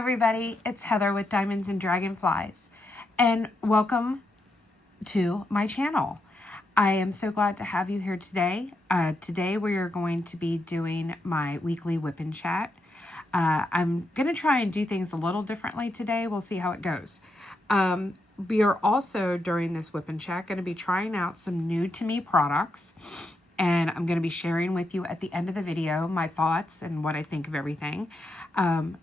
everybody, it's Heather with Diamonds and Dragonflies, and welcome to my channel. I am so glad to have you here today. Today we are going to be doing my weekly WIP and chat. I'm going to try and do things a little differently today. We'll see how it goes. We are also, during this WIP and chat, going to be trying out some new to me products. And I'm going to be sharing with you at the end of the video my thoughts and what I think of everything.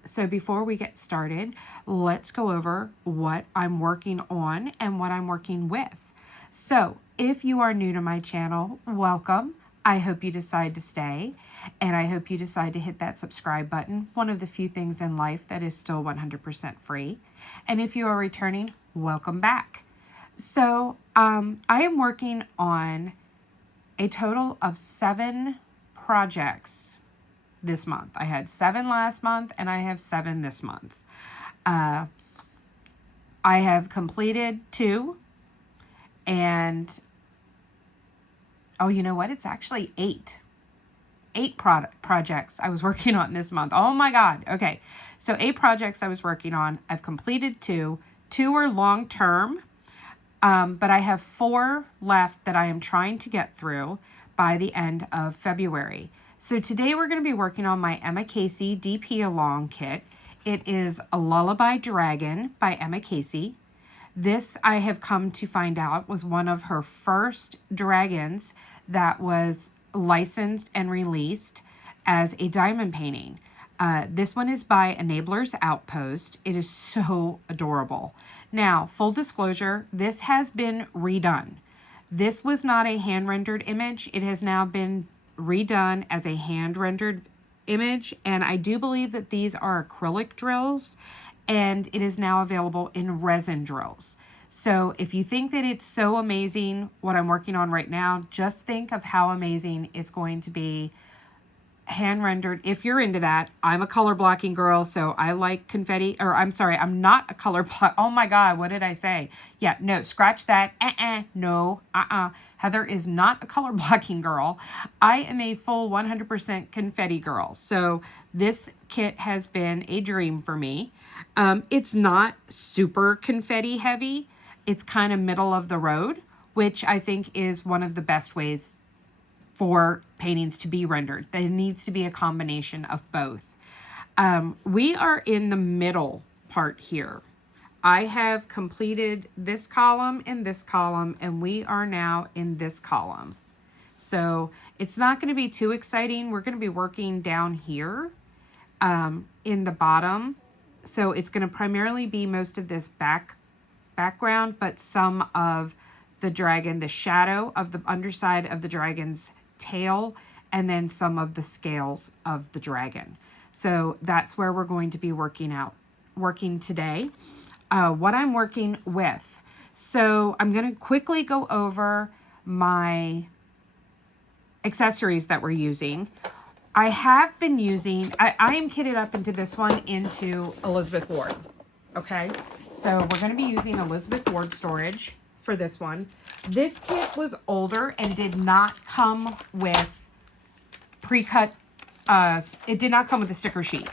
So before we get started, let's go over what I'm working on and what I'm working with. So if you are new to my channel, welcome. I hope you decide to stay, and I hope you decide to hit that subscribe button, one of the few things in life that is still 100% free. And if you are returning, welcome back. So I am working on a total of 7 projects this month. I had 7 last month and I have 7 this month. I have completed 2 and, oh, you know what? It's actually 8. 8 projects I was working on this month. Oh my God. Okay. So 8 projects I was working on. I've completed 2. 2 are long-term. But I have 4 left that I am trying to get through by the end of February. So today we're going to be working on my Emma Casey DP Along kit. It is a Lullaby Dragon by Emma Casey. This, I have come to find out, was one of her first dragons that was licensed and released as a diamond painting. This one is by Enabler's Outpost. It is so adorable. Now, full disclosure, this has been redone. This was not a hand-rendered image. It has now been redone as a hand-rendered image, and I do believe that these are acrylic drills, and it is now available in resin drills. So if you think that it's so amazing what I'm working on right now, just think of how amazing it's going to be hand rendered. If you're into that, I'm a color blocking girl, so I like confetti, or I'm sorry, I'm not a color block. Oh my God, what did I say? Yeah, no, scratch that. No, Heather is not a color blocking girl. I am a full 100% confetti girl. So this kit has been a dream for me. It's not super confetti heavy. It's kind of middle of the road, which I think is one of the best ways for paintings to be rendered. There needs to be a combination of both. We are in the middle part here. I have completed this column and this column, and we are now in this column. So it's not going to be too exciting. We're going to be working down here in the bottom. So it's going to primarily be most of this background, but some of the dragon, the shadow of the underside of the dragon's tail, and then some of the scales of the dragon. So that's where we're going to be working today. What I'm working with. So I'm going to quickly go over my accessories that we're using. I have been using, I am kitted up into this one into Elizabeth Ward. Okay, so we're going to be using Elizabeth Ward storage for this one. This kit was older and did not come with pre-cut, it did not come with a sticker sheet.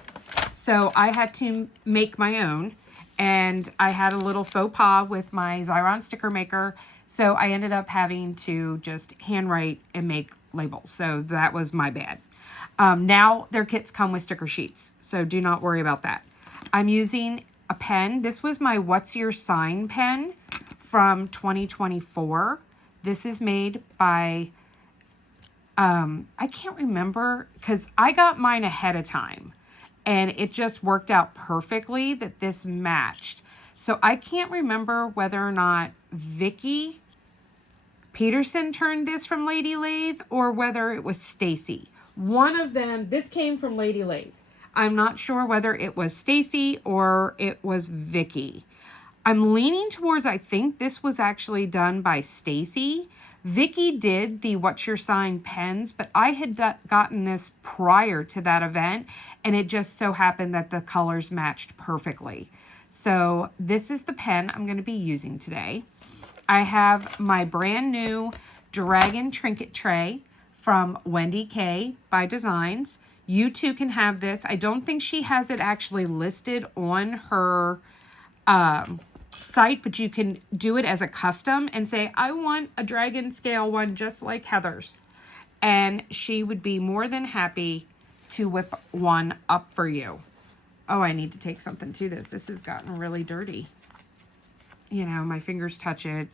So I had to make my own, and I had a little faux pas with my Xyron sticker maker. So I ended up having to just handwrite and make labels. So that was my bad. Now their kits come with sticker sheets, so do not worry about that. I'm using a pen. This was my What's Your Sign pen from 2024. This is made by, I can't remember because I got mine ahead of time and it just worked out perfectly that this matched. So I can't remember whether or not Vicki Peterson turned this from Lady Lathe or whether it was Stacy. One of them, this came from Lady Lathe. I'm not sure whether it was Stacy or it was Vicki. I'm leaning towards, I think this was actually done by Stacy. Vicki did the What's Your Sign pens, but I had gotten this prior to that event, and it just so happened that the colors matched perfectly. So this is the pen I'm going to be using today. I have my brand new Dragon Trinket Tray from WendyK Designs. You too can have this. I don't think she has it actually listed on her site, but you can do it as a custom and say, I want a dragon scale one just like Heather's. And she would be more than happy to whip one up for you. Oh, I need to take something to this. This has gotten really dirty. You know, my fingers touch it,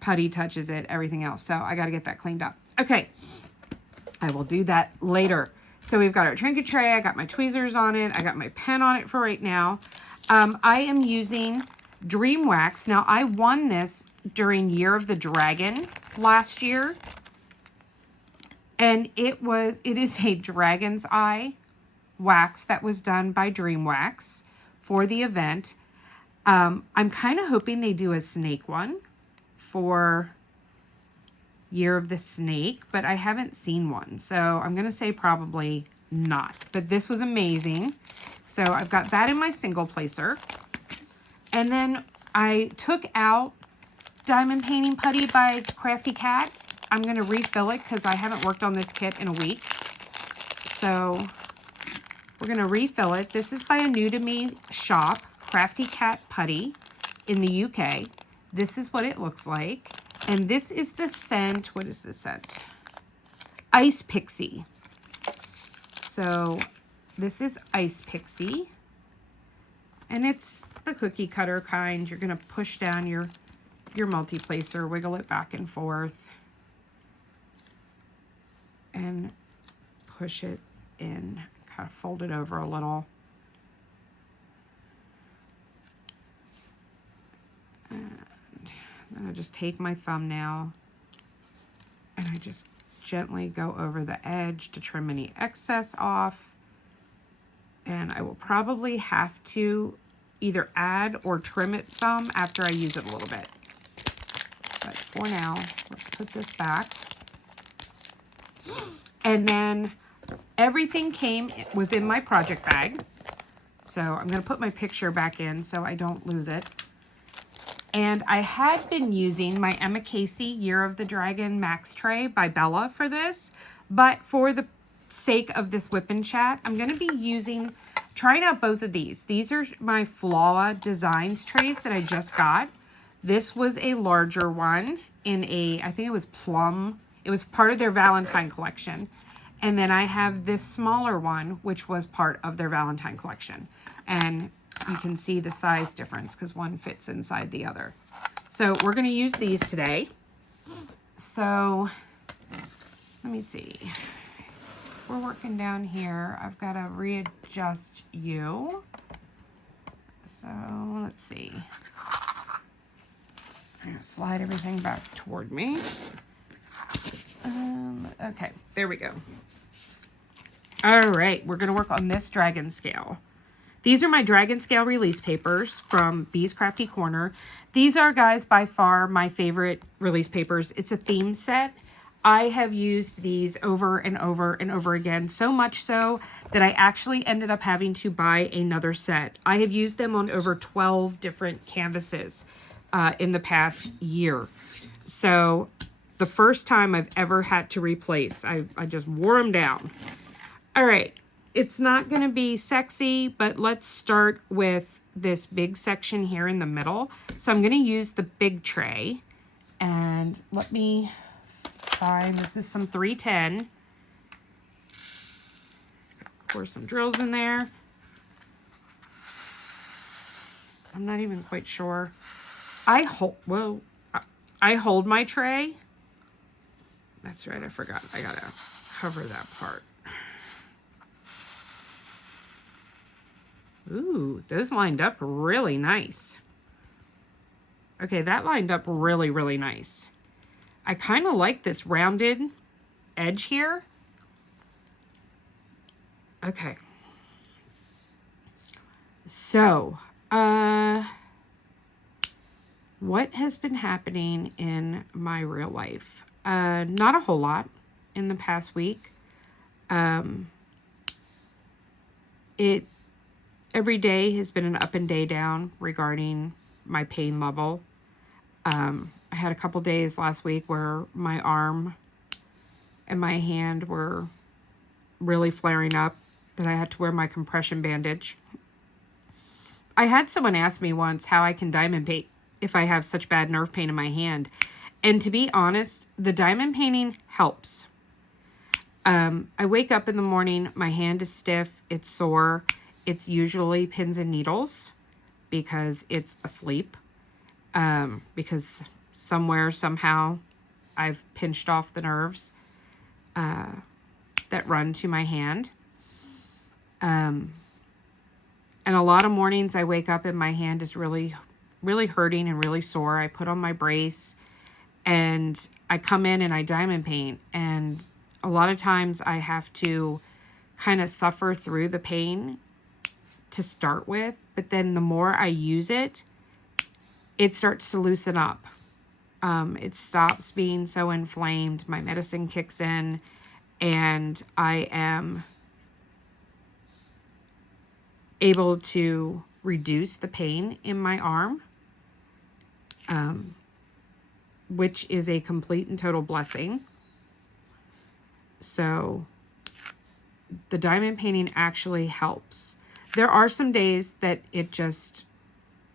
putty touches it, everything else. So I got to get that cleaned up. Okay, I will do that later. So we've got our trinket tray. I got my tweezers on it. I got my pen on it for right now. I am using Dream Wax. Now, I won this during Year of the Dragon last year. And it is a dragon's eye wax that was done by Dream Wax for the event. I'm kind of hoping they do a snake one for Year of the Snake, but I haven't seen one. So I'm going to say probably not. But this was amazing. So I've got that in my single placer. And then I took out Diamond Painting Putty by Crafty Cat. I'm going to refill it because I haven't worked on this kit in a week. So we're going to refill it. This is by a new to me shop, Crafty Cat Putty in the UK. This is what it looks like. And this is the scent. What is the scent? Ice Pixie. So this is Ice Pixie. And it's the cookie cutter kind. You're going to push down your multi-placer, wiggle it back and forth, and push it in, kind of fold it over a little. And then I just take my thumbnail and I just gently go over the edge to trim any excess off. And I will probably have to either add or trim it some after I use it a little bit. But for now, let's put this back. And then everything was in my project bag. So I'm going to put my picture back in so I don't lose it. And I had been using my Emma Casey Year of the Dragon Max Tray by Bella for this. But for the sake of this whip and chat, I'm going to be trying out both of these. These are my FLAWA Designs trays that I just got. This was a larger one in I think it was plum. It was part of their Valentine collection. And then I have this smaller one, which was part of their Valentine collection. And you can see the size difference because one fits inside the other. So we're going to use these today. So let me see. We're working down here. I've got to readjust you. So let's see. I'm going to slide everything back toward me. Okay, there we go. All right, we're going to work on this dragon scale. These are my dragon scale release papers from Bee's Crafty Corner. These are, guys, by far my favorite release papers. It's a theme set. I have used these over and over and over again, so much so that I actually ended up having to buy another set. I have used them on over 12 different canvases in the past year. So the first time I've ever had to replace, I just wore them down. All right, it's not going to be sexy, but let's start with this big section here in the middle. So I'm going to use the big tray, and let me find, this is some 310. Pour some drills in there. I'm not even quite sure. I hold my tray. That's right, I forgot. I gotta cover that part. Ooh, those lined up really nice. Okay, that lined up really, really nice. I kind of like this rounded edge here. Okay. So, what has been happening in my real life? Not a whole lot in the past week. Every day has been an up and day down regarding my pain level. I had a couple days last week where my arm and my hand were really flaring up that I had to wear my compression bandage. I had someone ask me once how I can diamond paint if I have such bad nerve pain in my hand. And to be honest, the diamond painting helps. I wake up in the morning, my hand is stiff, it's sore. It's usually pins and needles because it's asleep. Because somewhere, somehow, I've pinched off the nerves that run to my hand. And a lot of mornings I wake up and my hand is really, really hurting and really sore. I put on my brace and I come in and I diamond paint. And a lot of times I have to kind of suffer through the pain to start with. But then the more I use it, it starts to loosen up. It stops being so inflamed. My medicine kicks in and I am able to reduce the pain in my arm, which is a complete and total blessing. So the diamond painting actually helps. There are some days that it just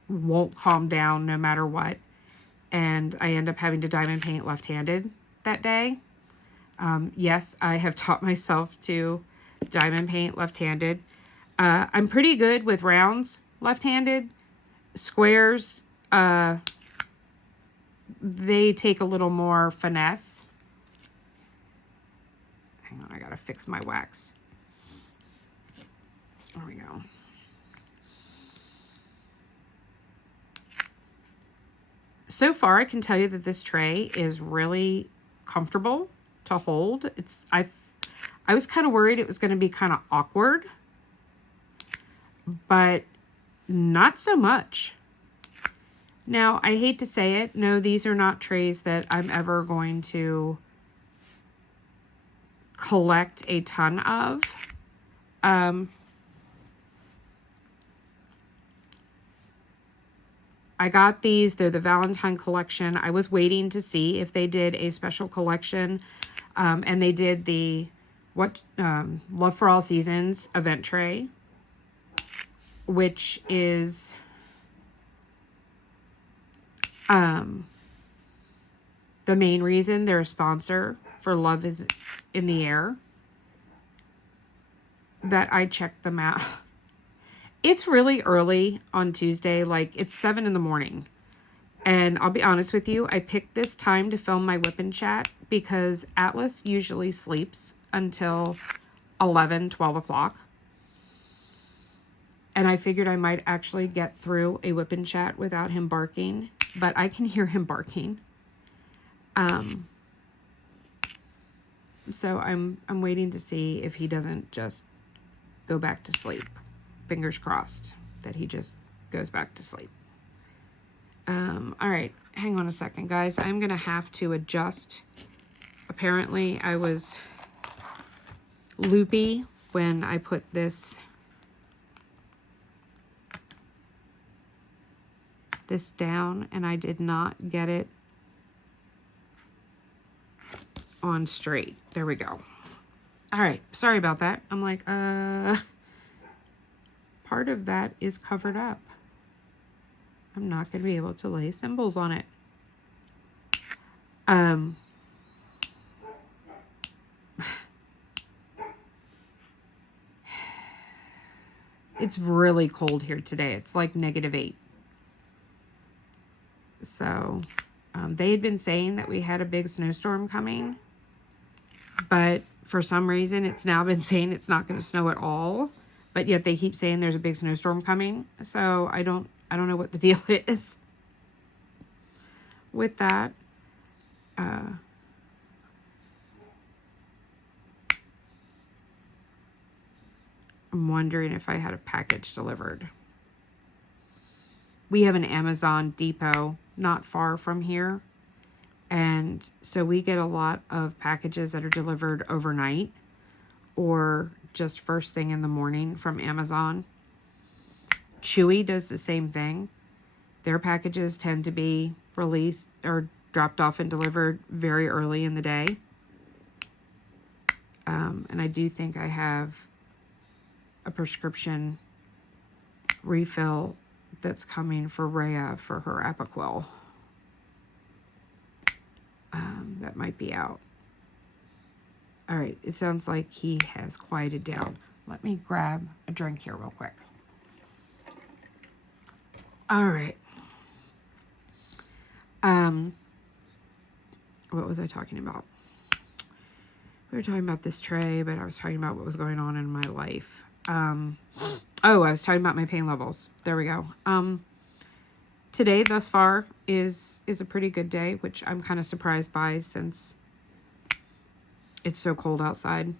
won't calm down no matter what, and I end up having to diamond paint left-handed that day. Yes, I have taught myself to diamond paint left-handed. I'm pretty good with rounds left-handed. Squares, they take a little more finesse. Hang on, I gotta fix my wax. There we go. So far, I can tell you that this tray is really comfortable to hold. I was kind of worried it was going to be kind of awkward, but not so much. Now, I hate to say it. No, these are not trays that I'm ever going to collect a ton of. I got these. They're the Valentine collection. I was waiting to see if they did a special collection. And they did the Love for All Seasons event tray, which is the main reason they're a sponsor for Love is in the Air, that I checked them out. It's really early on Tuesday, like it's 7 in the morning. And I'll be honest with you, I picked this time to film my WIP and chat because Atlas usually sleeps until 11, 12 o'clock. And I figured I might actually get through a WIP and chat without him barking, but I can hear him barking. So I'm waiting to see if he doesn't just go back to sleep. Fingers crossed that he just goes back to sleep. All right, hang on a second, guys. I'm going to have to adjust. Apparently, I was loopy when I put this down, and I did not get it on straight. There we go. All right, sorry about that. I'm like, part of that is covered up. I'm not going to be able to lay symbols on it. It's really cold here today. It's like -8. So, they had been saying that we had a big snowstorm coming, but for some reason it's now been saying it's not going to snow at all. But yet they keep saying there's a big snowstorm coming. So I don't know what the deal is with that. I'm wondering if I had a package delivered. We have an Amazon depot not far from here. And so we get a lot of packages that are delivered overnight or just first thing in the morning from Amazon. Chewy does the same thing. Their packages tend to be released or dropped off and delivered very early in the day. And I do think I have a prescription refill that's coming for Rhea for her Apoquel. That might be out. All right, it sounds like he has quieted down. Let me grab a drink here real quick. All right. What was I talking about? We were talking about this tray, but I was talking about what was going on in my life. Oh, I was talking about my pain levels. There we go. Today, thus far, is a pretty good day, which I'm kind of surprised by since it's so cold outside.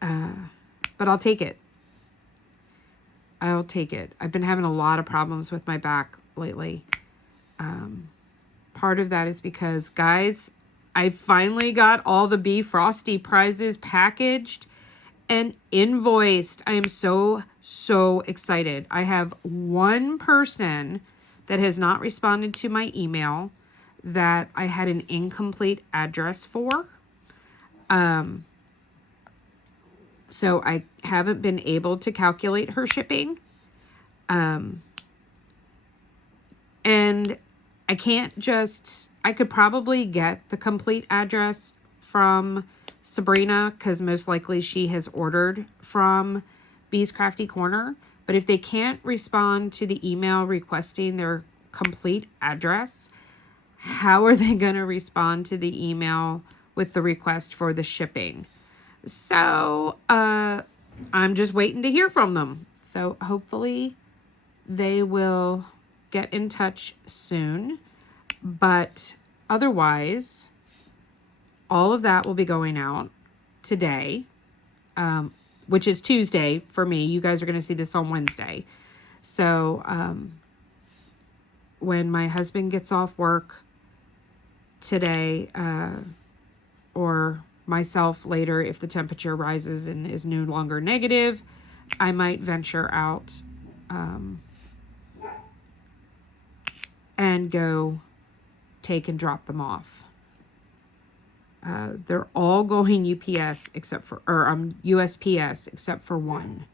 But I'll take it. I'll take it. I've been having a lot of problems with my back lately. Part of that is because, guys, I finally got all the Be Frosty prizes packaged and invoiced. I am so excited. I have one person that has not responded to my email that I had an incomplete address for. So I haven't been able to calculate her shipping. And I can't just, I could probably get the complete address from Sabrina because most likely she has ordered from Bee's Crafty Corner. But if they can't respond to the email requesting their complete address, how are they going to respond to the email with the request for the shipping? So, I'm just waiting to hear from them. So hopefully they will get in touch soon. But otherwise, all of that will be going out today, which is Tuesday for me. You guys are going to see this on Wednesday. So, when my husband gets off work today, or myself later, if the temperature rises and is no longer negative, I might venture out and go take and drop them off. They're all going UPS except for, or USPS except for one.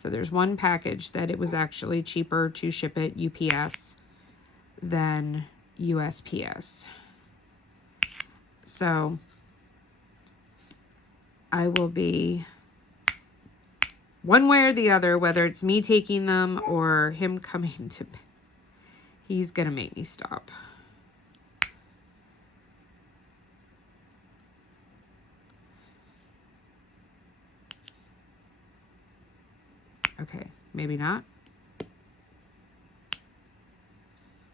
So there's one package that it was actually cheaper to ship it UPS than USPS. So I will be one way or the other, whether it's me taking them or him coming to, he's going to make me stop. Okay, maybe not.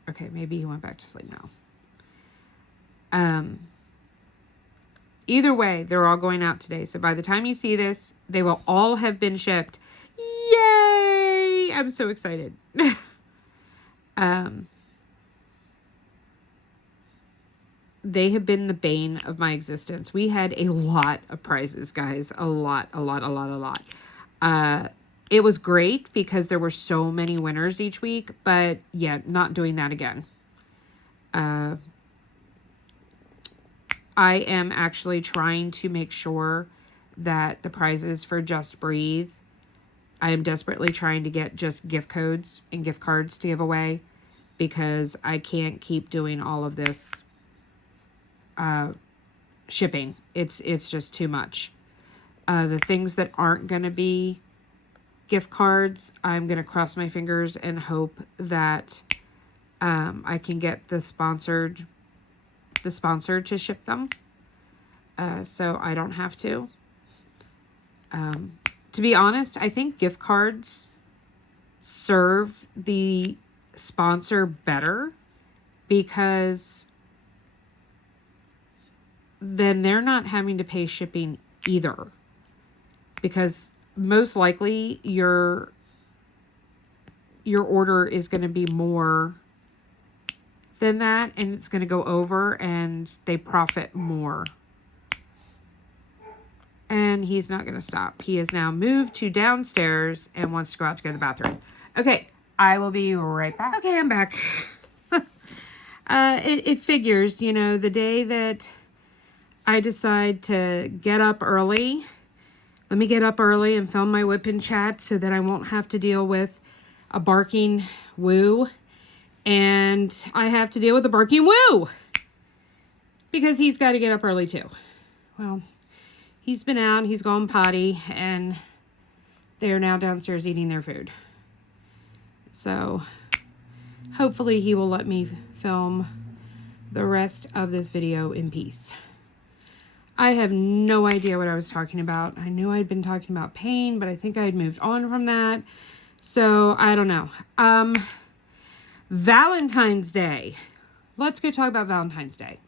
Okay, maybe he went back to sleep now. Either way, they're all going out today. So by the time you see this, they will all have been shipped. Yay! I'm so excited. They have been the bane of my existence. We had a lot of prizes, guys. A lot. It was great because there were so many winners each week, but yeah, not doing that again. I am actually trying to make sure that the prizes for Just Breathe, I am desperately trying to get just gift codes and gift cards to give away because I can't keep doing all of this shipping. It's just too much. The things that aren't going to be gift cards, I'm going to cross my fingers and hope that I can get the sponsor to ship them, so I don't have to. To be honest, I think gift cards serve the sponsor better because then they're not having to pay shipping either, because most likely your order is going to be more than that, and it's going to go over, and they profit more. And he's not going to stop. He has now moved to downstairs and wants to go out to go to the bathroom. Okay, I will be right back. Okay, I'm back. It figures, you know, the day that I decide to get up early, let me get up early and film my WIP and chat so that I won't have to deal with a barking woo. And I have to deal with a barking woo because he's got to get up early too. Well, he's been out, he's gone potty, and they're now downstairs eating their food. So hopefully he will let me film the rest of this video in peace. I have no idea what I was talking about. I knew I'd been talking about pain, but I think I had moved on from that. So I don't know. Valentine's Day. Let's go talk about Valentine's Day.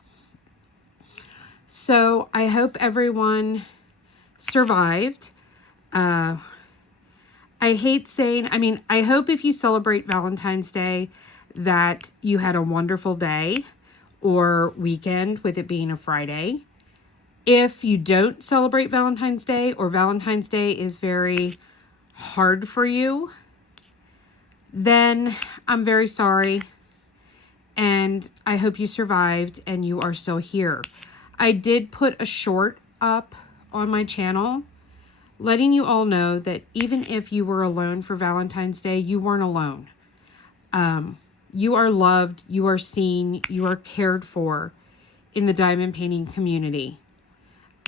So I hope everyone survived. I hate saying, I hope if you celebrate Valentine's Day that you had a wonderful day or weekend, with it being a Friday. If you don't celebrate Valentine's Day, or Valentine's Day is very hard for you, then I'm very sorry. And I hope you survived and you are still here. I did put a short up on my channel letting you all know that even if you were alone for Valentine's Day, you weren't alone. You are loved, you are seen, you are cared for in the diamond painting community.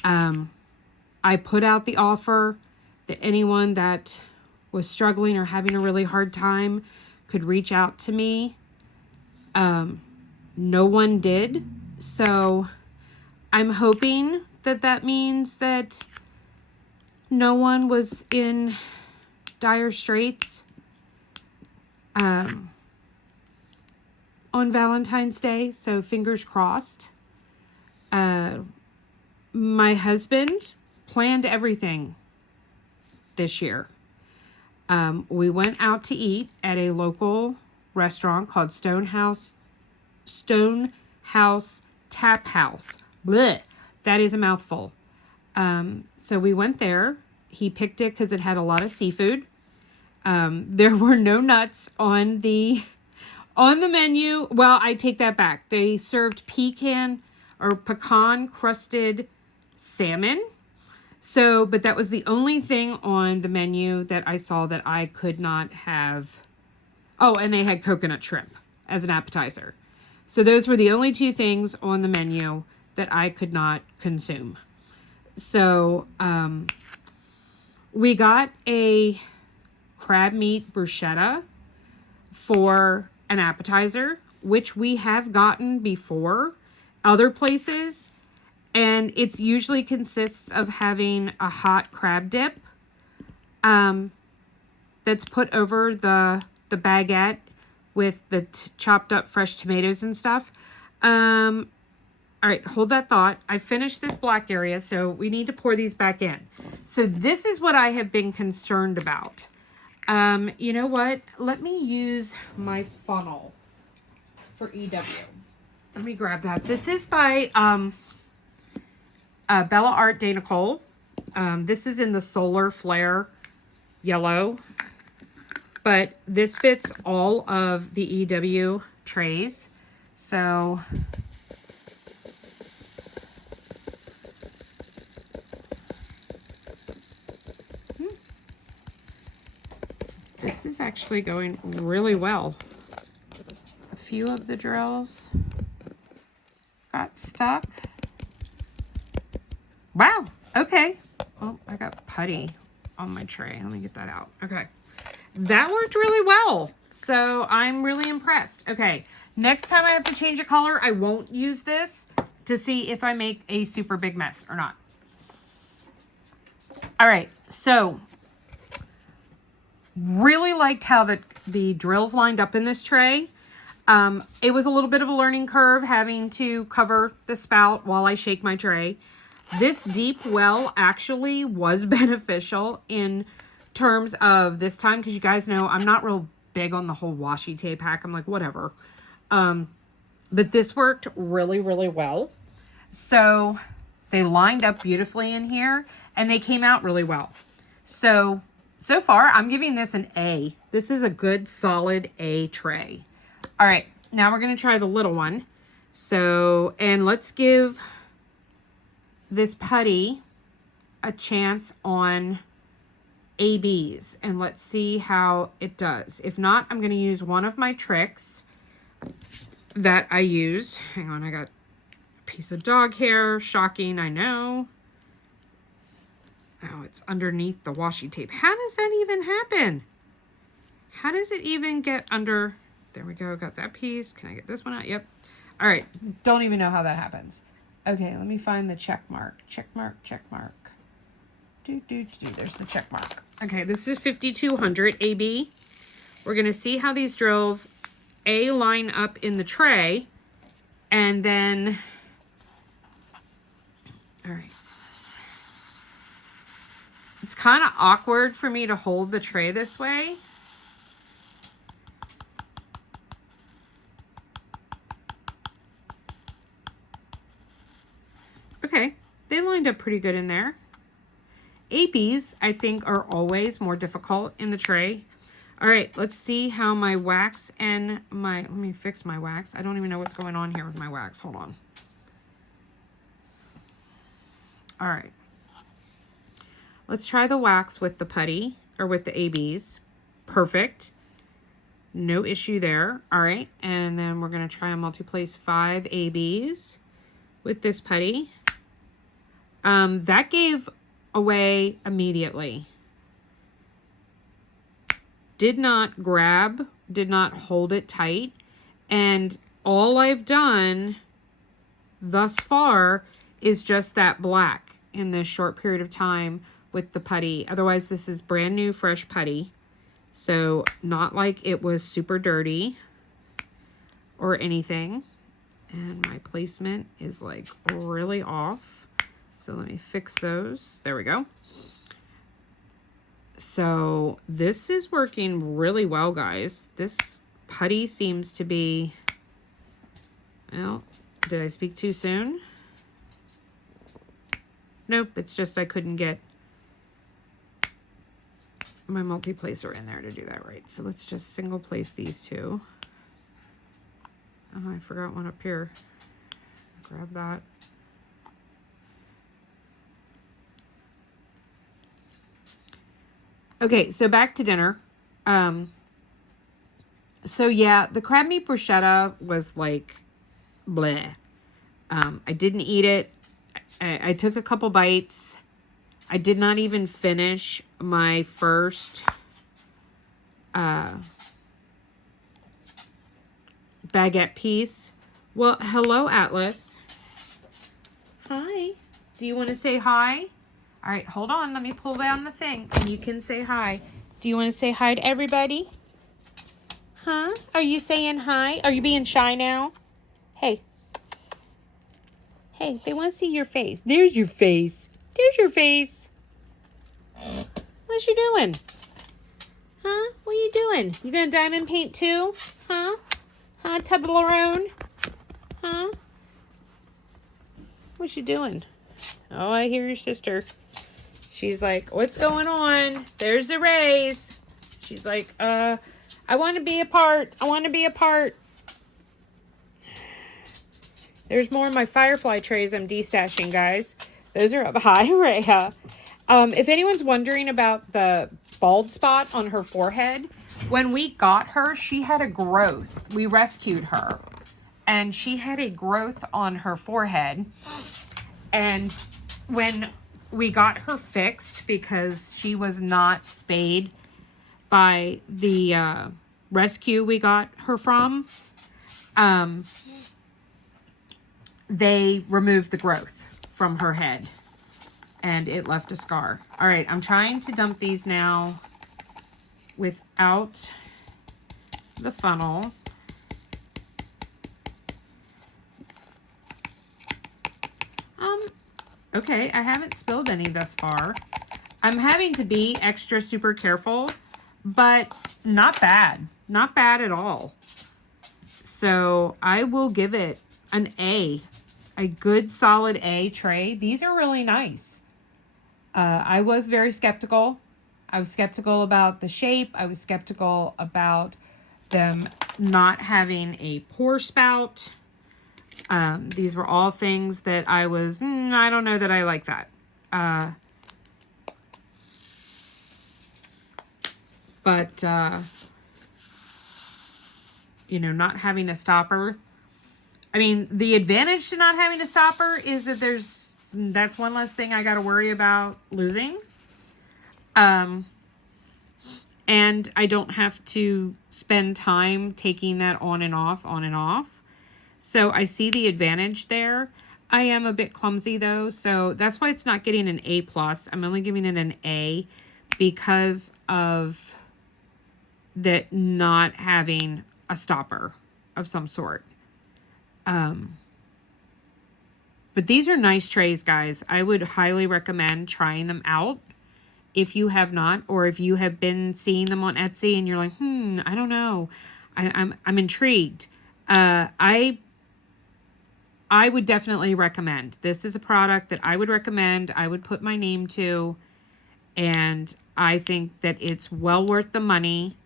I put out the offer that anyone that was struggling or having a really hard time could reach out to me. No one did. So I'm hoping that that means that no one was in dire straits on Valentine's Day. So fingers crossed. My husband planned everything this year. We went out to eat at a local restaurant called Stonehouse Tap House. Blech, that is a mouthful. So we went there. He picked it because it had a lot of seafood. There were no nuts on the menu. Well, I take that back. They served pecan crusted salmon. So, but that was the only thing on the menu that I saw that I could not have. Oh, and they had coconut shrimp as an appetizer. So those were the only two things on the menu that I could not consume. So, we got a crab meat bruschetta for an appetizer, which we have gotten before other places. And it's usually consists of having a hot crab dip that's put over the baguette with the chopped up fresh tomatoes and stuff. All right, hold that thought. I finished this black area, so we need to pour these back in. So this is what I have been concerned about. You know what? Let me use my funnel for EW. Let me grab that. This is by Bella Art de Nicole. This is in the Solar Flare yellow. But this fits all of the EW trays. So this is actually going really well. A few of the drills got stuck. Wow, okay. Oh, I got putty on my tray. Let me get that out. Okay. That worked really well. So I'm really impressed. Okay, next time I have to change a color, I won't use this to see if I make a super big mess or not. All right, so really liked how the drills lined up in this tray. It was a little bit of a learning curve having to cover the spout while I shake my tray. This deep well actually was beneficial in terms of this time, because you guys know I'm not real big on the whole washi tape hack. I'm like, whatever. But this worked really, really well. So they lined up beautifully in here and they came out really well. So far I'm giving this an A. This is a good solid A tray. All right, now we're going to try the little one. So, and let's give this putty a chance on ABs and let's see how it does. If not, I'm going to use one of my tricks that I use. Hang on, I got a piece of dog hair. Shocking, I know. Oh, it's underneath the washi tape. How does that even happen? How does it even get under? There we go. Got that piece. Can I get this one out? Yep. All right. Don't even know how that happens. Okay, let me find the check mark. Check mark, check mark. There's the check mark. Okay, this is 5200 AB. We're going to see how these drills line up in the tray. And then, all right. It's kind of awkward for me to hold the tray this way. Okay, they lined up pretty good in there. ABs, I think, are always more difficult in the tray. All right, let's see how my wax and my, let me fix my wax. I don't even know what's going on here with my wax. Hold on. All right. Let's try the wax with the putty, or with the ABs. Perfect. No issue there. All right, and then we're gonna try a multi-place 5 ABs with this putty. That gave away immediately. Did not grab, did not hold it tight. And all I've done thus far is just that black in this short period of time with the putty. Otherwise, this is brand new, fresh putty. So not like it was super dirty or anything. And my placement is like really off. So let me fix those. There we go. So this is working really well, guys. This putty seems to be, well, did I speak too soon? Nope, it's just I couldn't get my multi-placer in there to do that right. So let's just single place these two. Oh, I forgot one up here. Grab that. Okay, so back to dinner. So yeah, the crab meat bruschetta was like bleh. I didn't eat it. I took a couple bites. I did not even finish my first baguette piece. Well, hello, Atlas. Hi. Do you want to say hi? All right, hold on. Let me pull down the thing and you can say hi. Do you want to say hi to everybody? Huh? Are you saying hi? Are you being shy now? Hey. Hey, they want to see your face. There's your face. There's your face. What you doing? Huh? What you doing? You gonna diamond paint too? Huh? Huh, Toblerone? Huh? What you doing? Oh, I hear your sister. She's like, what's going on? There's a raise. She's like, I want to be a part. I want to be a part. There's more of my firefly trays I'm destashing, guys. Those are up high, Rhea. If anyone's wondering about the bald spot on her forehead, when we got her, she had a growth. We rescued her. And she had a growth on her forehead. And when we got her fixed, because she was not spayed by the rescue we got her from, they removed the growth from her head and it left a scar. All right, I'm trying to dump these now without the funnel. Okay, I haven't spilled any thus far. I'm having to be extra super careful, but not bad. Not bad at all. So I will give it an A. A good solid A tray. These are really nice. I was very skeptical. I was skeptical about the shape. I was skeptical about them not having a pour spout. These were all things that I was, I don't know that I like that. But, you know, not having a stopper. I mean, the advantage to not having a stopper is that that's one less thing I got to worry about losing. And I don't have to spend time taking that on and off, on and off. So I see the advantage there. I am a bit clumsy though, so that's why it's not getting an A+. I'm only giving it an A because of that not having a stopper of some sort. But these are nice trays, guys. I would highly recommend trying them out if you have not, or if you have been seeing them on Etsy and you're like, I don't know. I'm intrigued. I would definitely recommend. This is a product that I would recommend. I would put my name to, and I think that it's well worth the money.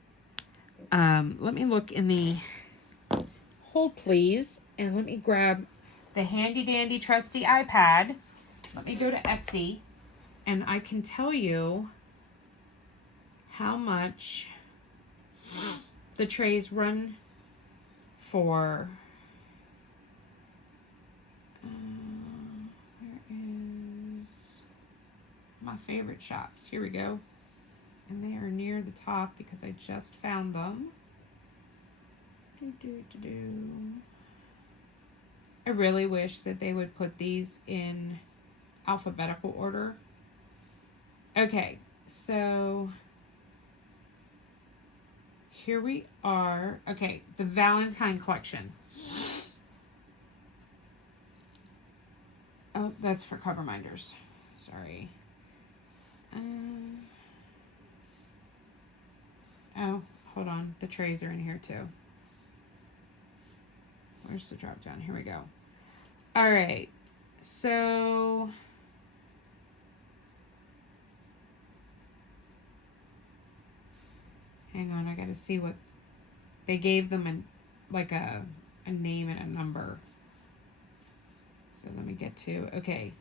Let me look in the hold, please, and let me grab the handy dandy trusty iPad. Let me go to Etsy, and I can tell you how much the trays run for. Where is my favorite shops? Here we go. And they are near the top because I just found them. I really wish that they would put these in alphabetical order. Okay, so here we are. Okay, the Valentine collection. Oh, that's for cover minders. Sorry. Oh, hold on. The trays are in here too. Where's the drop down? Here we go. All right. So hang on. I got to see what they gave them in, like a name and a number. So let me get to, okay.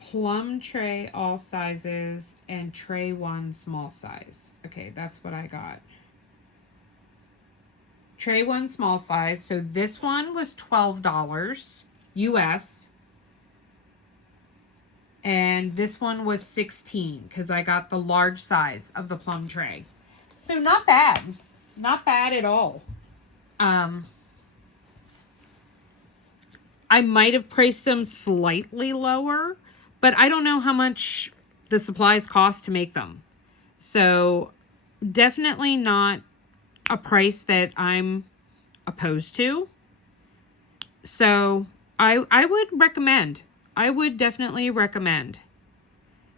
Plum tray, all sizes, and tray 1 small size. Okay, that's what I got. Tray 1 small size. So this one was $12 US. And this one was $16 because I got the large size of the plum tray. So not bad. Not bad at all. I might have priced them slightly lower, but I don't know how much the supplies cost to make them. So definitely not a price that I'm opposed to. So I would recommend. I would definitely recommend.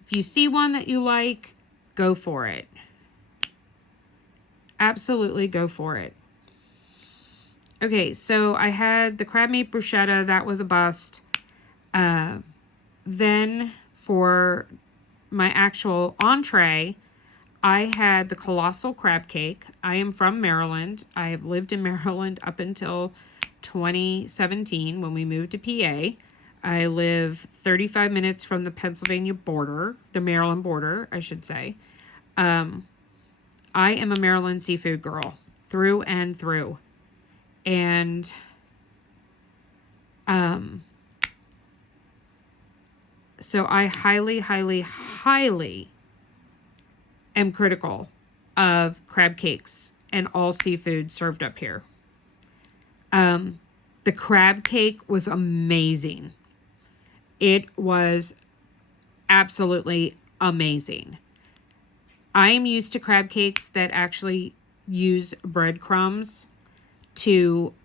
If you see one that you like, go for it. Absolutely go for it. Okay, so I had the crab meat bruschetta. That was a bust. Then for my actual entree, I had the colossal crab cake. I am from Maryland. I have lived in Maryland up until 2017 when we moved to PA. I live 35 minutes from the Pennsylvania border, the Maryland border, I should say. I am a Maryland seafood girl through and through. And so I highly, highly, highly am critical of crab cakes and all seafood served up here. The crab cake was amazing. It was absolutely amazing. I am used to crab cakes that actually use breadcrumbs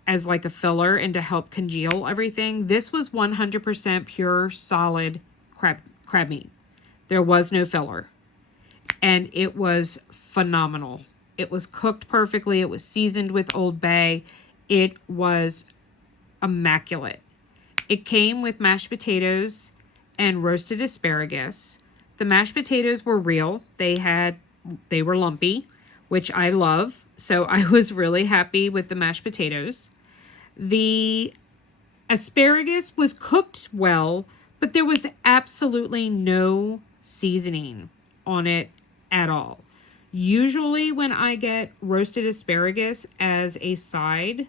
as like a filler and to help congeal everything. This was 100% pure solid crab meat. There was no filler. And it was phenomenal. It was cooked perfectly. It was seasoned with Old Bay. It was immaculate. It came with mashed potatoes and roasted asparagus. The mashed potatoes were real. They were lumpy, which I love. So I was really happy with the mashed potatoes. The asparagus was cooked well, but there was absolutely no seasoning on it at all. Usually when I get roasted asparagus as a side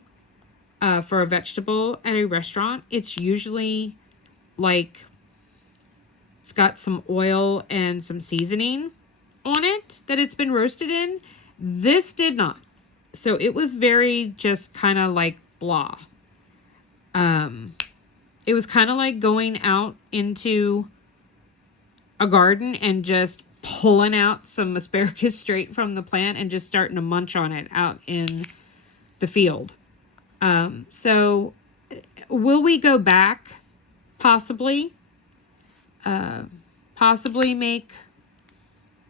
for a vegetable at a restaurant, it's usually like it's got some oil and some seasoning on it that it's been roasted in. This did not. So it was very just kind of like blah. It was kind of like going out into a garden and just pulling out some asparagus straight from the plant and just starting to munch on it out in the field. So will we go back? Possibly. Possibly make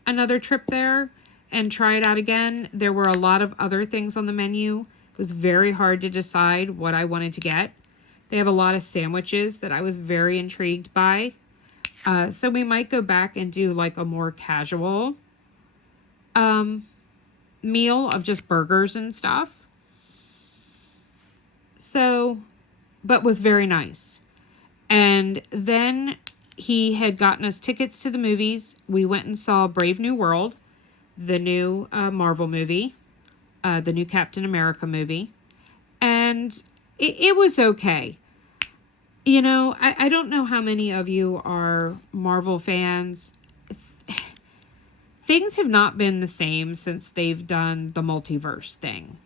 another trip there and try it out again. There were a lot of other things on the menu. It was very hard to decide what I wanted to get. They have a lot of sandwiches that I was very intrigued by. So we might go back and do like a more casual meal of just burgers and stuff. So, but was very nice. And then he had gotten us tickets to the movies. We went and saw Brave New World, the new Marvel movie, the new Captain America movie. And it was okay. You know, I don't know how many of you are Marvel fans. Things have not been the same since they've done the multiverse thing.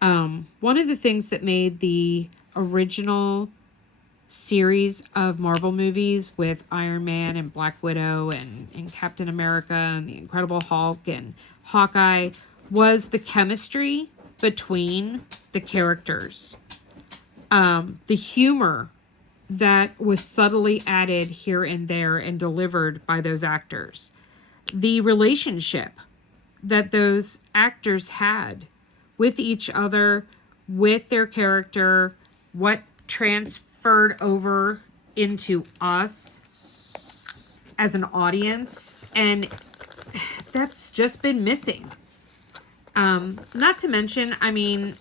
One of the things that made the original series of Marvel movies with Iron Man and Black Widow and Captain America and the Incredible Hulk and Hawkeye was the chemistry between the characters. The humor that was subtly added here and there and delivered by those actors. The relationship that those actors had with each other, with their character, what transferred over into us as an audience, and that's just been missing. Not to mention, I mean,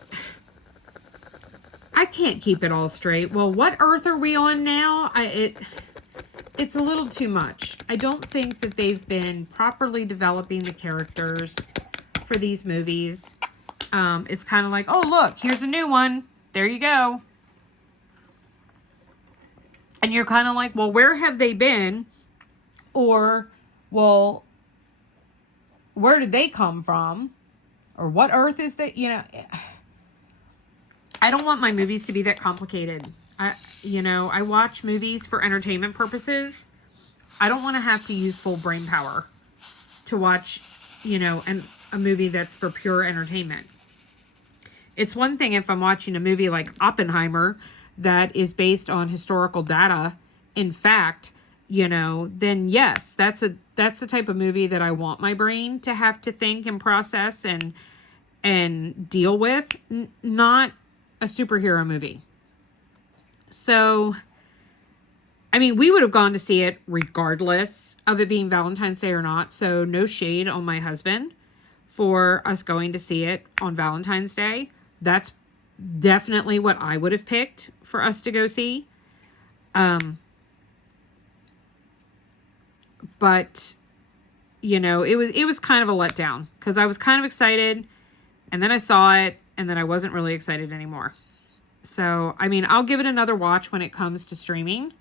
I can't keep it all straight. Well, what earth are we on now? It's a little too much. I don't think that they've been properly developing the characters for these movies. It's kind of like, oh, look, here's a new one. There you go. And you're kind of like, well, where have they been? Or, well, where did they come from? Or what earth is that, you know? I don't want my movies to be that complicated. I watch movies for entertainment purposes. I don't want to have to use full brain power to watch, a movie that's for pure entertainment. It's one thing if I'm watching a movie like Oppenheimer that is based on historical data, in fact, then yes, that's the type of movie that I want my brain to have to think and process and deal with, not a superhero movie. So, I mean, we would have gone to see it regardless of it being Valentine's Day or not. So no shade on my husband for us going to see it on Valentine's Day. That's definitely what I would have picked for us to go see. But, it was kind of a letdown because I was kind of excited and then I saw it and then I wasn't really excited anymore. So, I mean, I'll give it another watch when it comes to streaming.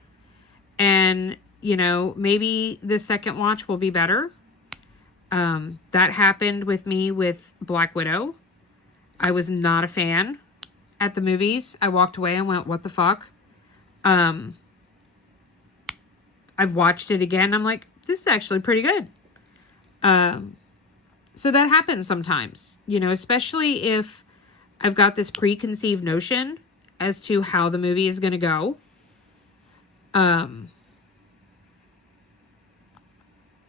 And, maybe the second watch will be better. That happened with me with Black Widow. I was not a fan at the movies. I walked away and went, what the fuck? I've watched it again. I'm like, this is actually pretty good. So that happens sometimes, especially if I've got this preconceived notion as to how the movie is going to go.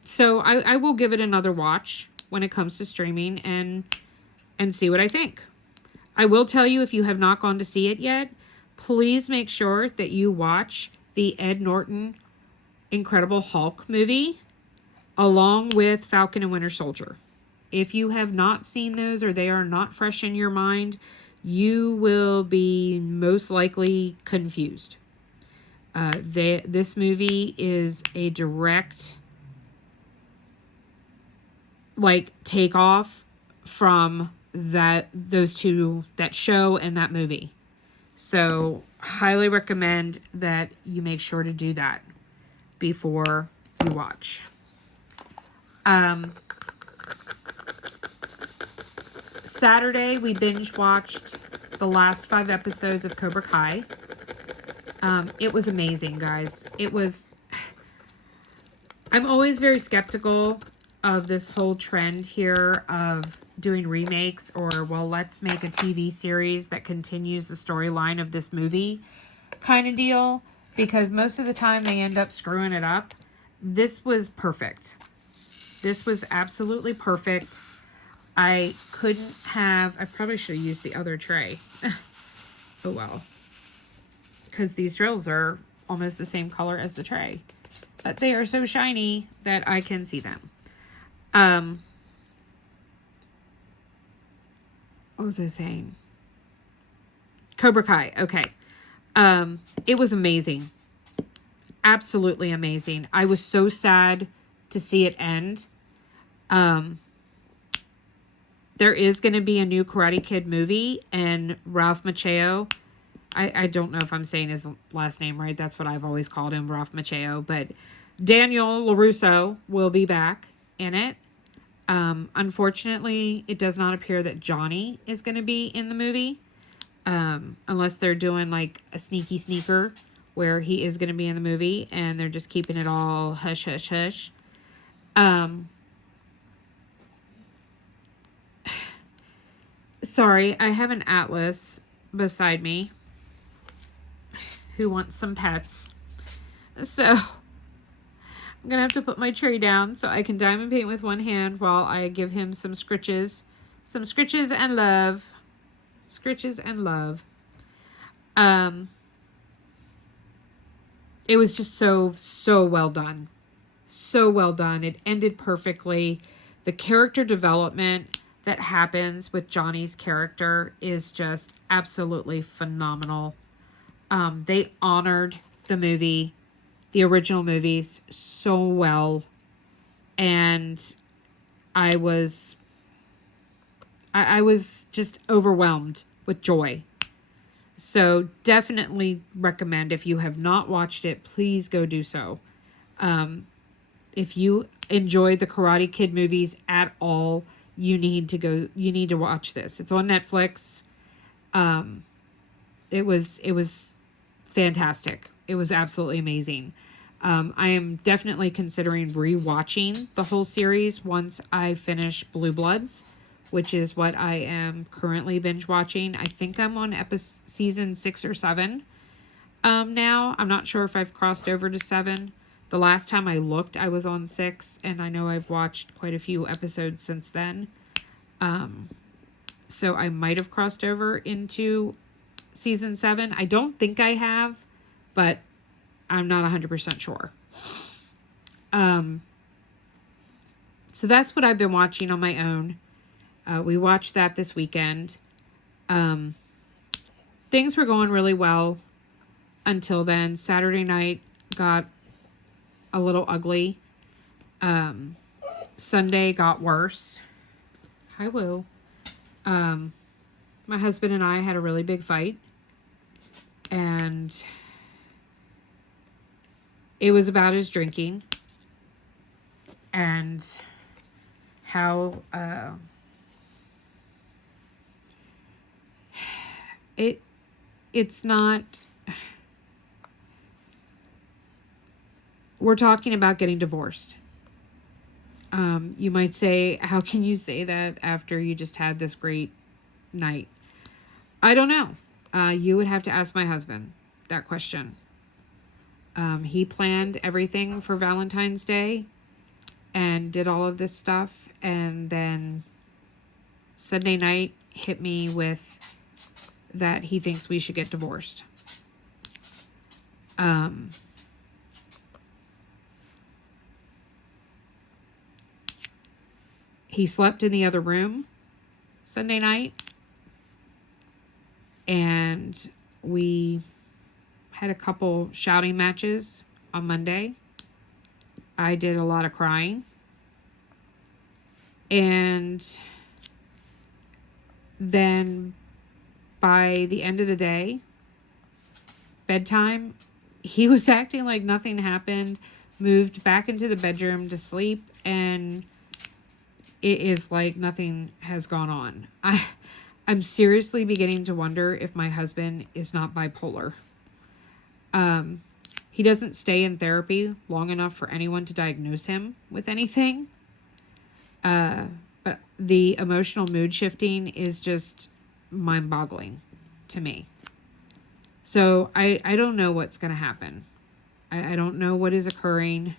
So I will give it another watch when it comes to streaming and see what I think. I will tell you, if you have not gone to see it yet, please make sure that you watch the Ed Norton Incredible Hulk movie along with Falcon and Winter Soldier. If you have not seen those or they are not fresh in your mind, you will be most likely confused. This movie is a direct like take off from that show and that movie. So highly recommend that you make sure to do that before you watch. Saturday we binge watched the last 5 episodes of Cobra Kai. It was amazing, guys. I'm always very skeptical of this whole trend here of doing remakes or, well, let's make a TV series that continues the storyline of this movie kind of deal, because most of the time they end up screwing it up. This was perfect. This was absolutely perfect. I probably should have used the other tray. Oh well. Because these drills are almost the same color as the tray. But they are so shiny that I can see them. What was I saying? Cobra Kai. Okay. It was amazing. Absolutely amazing. I was so sad to see it end. There is going to be a new Karate Kid movie, and Ralph Macchio, I don't know if I'm saying his last name right. That's what I've always called him, Ralph Macchio. But Daniel LaRusso will be back in it. Unfortunately, it does not appear that Johnny is going to be in the movie. Unless they're doing like a sneaky sneaker where he is going to be in the movie and they're just keeping it all hush, hush, hush. Sorry, I have an Atlas beside me who wants some pets. So I'm going to have to put my tray down so I can diamond paint with one hand while I give him some scritches. Some scritches and love. Scritches and love. It was just so well done. So well done. It ended perfectly. The character development that happens with Johnny's character is just absolutely phenomenal. They honored the original movies so well. And I was just overwhelmed with joy. So definitely recommend, if you have not watched it, please go do so. If you enjoy the Karate Kid movies at all, you need to watch this. It's on Netflix. It was fantastic. It was absolutely amazing. I am definitely considering rewatching the whole series once I finish Blue Bloods, which is what I am currently binge watching. I think I'm on season 6 or 7 now. I'm not sure if I've crossed over to 7. The last time I looked, I was on 6, and I know I've watched quite a few episodes since then. So I might have crossed over into season 7. I don't think I have, but I'm not 100% sure. So that's what I've been watching on my own. We watched that this weekend. Things were going really well until then. Saturday night got a little ugly. Sunday got worse. Hi, Will. My husband and I had a really big fight. And it was about his drinking. And how it's not, we're talking about getting divorced. You might say, how can you say that after you just had this great night? I don't know. You would have to ask my husband that question. He planned everything for Valentine's Day and did all of this stuff, and then Sunday night hit me with that he thinks we should get divorced. He slept in the other room Sunday night, and we had a couple shouting matches on Monday. I did a lot of crying. And then by the end of the day, bedtime, he was acting like nothing happened, moved back into the bedroom to sleep, and it is like nothing has gone on. I'm seriously beginning to wonder if my husband is not bipolar. He doesn't stay in therapy long enough for anyone to diagnose him with anything. But the emotional mood shifting is just mind-boggling to me. So I don't know what's going to happen. I don't know what is occurring.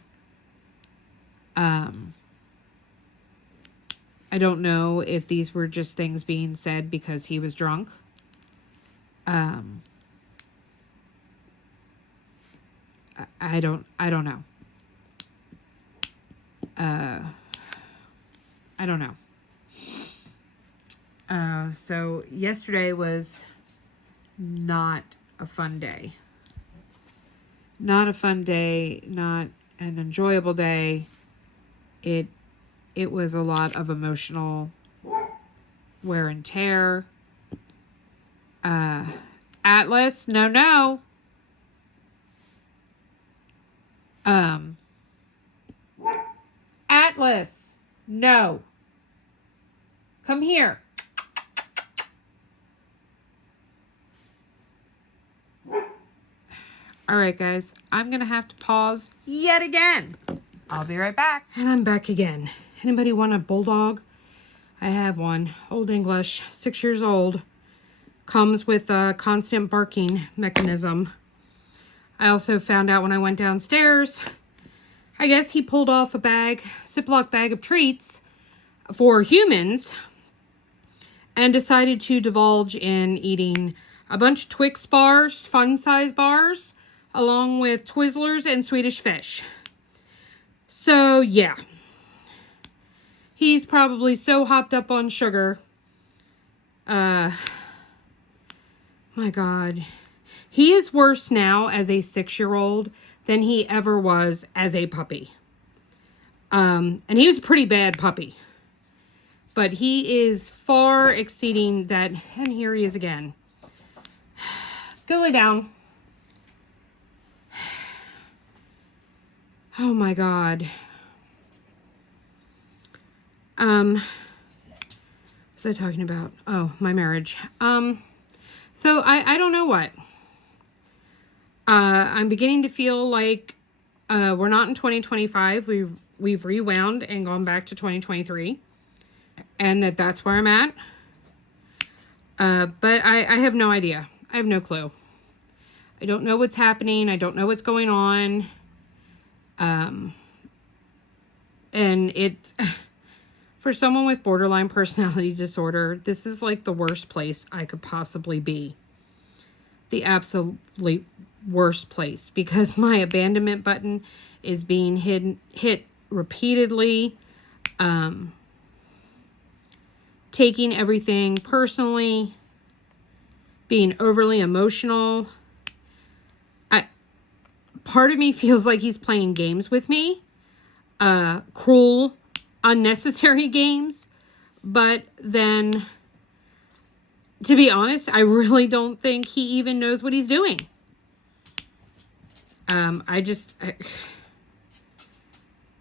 I don't know if these were just things being said because he was drunk. I don't know. I don't know. So yesterday was not a fun day. Not a fun day, not an enjoyable day. It was a lot of emotional wear and tear. Atlas, no. Atlas, no. Come here. All right, guys, I'm going to have to pause yet again. I'll be right back. And I'm back again. Anybody want a bulldog? I have one. Old English, 6 years old. Comes with a constant barking mechanism. I also found out when I went downstairs, I guess he pulled off a Ziploc bag of treats for humans and decided to divulge in eating a bunch of Twix bars, fun-size bars, along with Twizzlers and Swedish Fish. So, yeah. He's probably so hopped up on sugar. My God. He is worse now as a 6-year-old than he ever was as a puppy. And he was a pretty bad puppy. But he is far exceeding that. And here he is again. Go lay down. Oh my God. What was I talking about? Oh, my marriage. So I don't know what. I'm beginning to feel like we're not in 2025. We've rewound and gone back to 2023. And that's where I'm at. But I have no idea. I have no clue. I don't know what's happening. I don't know what's going on. And it's, for someone with borderline personality disorder, this is like the worst place I could possibly be. The absolute worst place, because my abandonment button is being hit repeatedly. Taking everything personally, being overly emotional. Part of me feels like he's playing games with me. Cruel, unnecessary games. But then, to be honest, I really don't think he even knows what he's doing.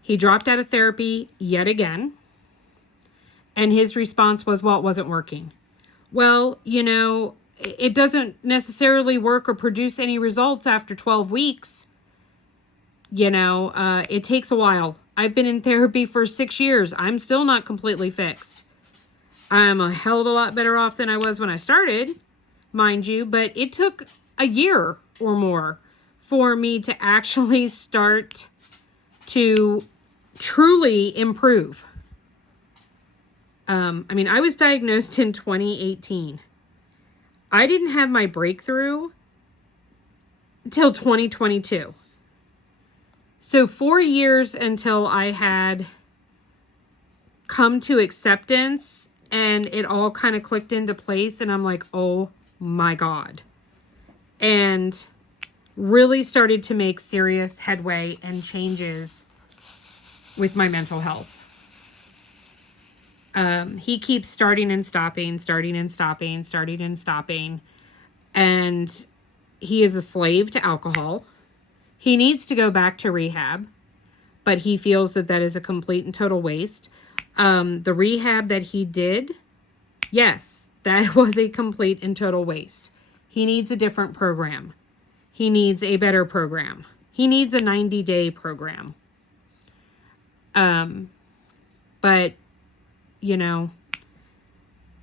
He dropped out of therapy yet again. And his response was, well, it wasn't working. Well, you know, it doesn't necessarily work or produce any results after 12 weeks. You know, it takes a while. I've been in therapy for 6 years. I'm still not completely fixed. I'm a hell of a lot better off than I was when I started, mind you. But it took a year or more for me to actually start to truly improve. I mean, I was diagnosed in 2018. I didn't have my breakthrough till 2022. So 4 years until I had come to acceptance and it all kind of clicked into place. And I'm like, oh my God. And really started to make serious headway and changes with my mental health. He keeps starting and stopping, starting and stopping, starting and stopping. And he is a slave to alcohol. He needs to go back to rehab, but he feels that that is a complete and total waste. The rehab that he did, yes, that was a complete and total waste. He needs a different program. He needs a better program. He needs a 90-day program. But, you know,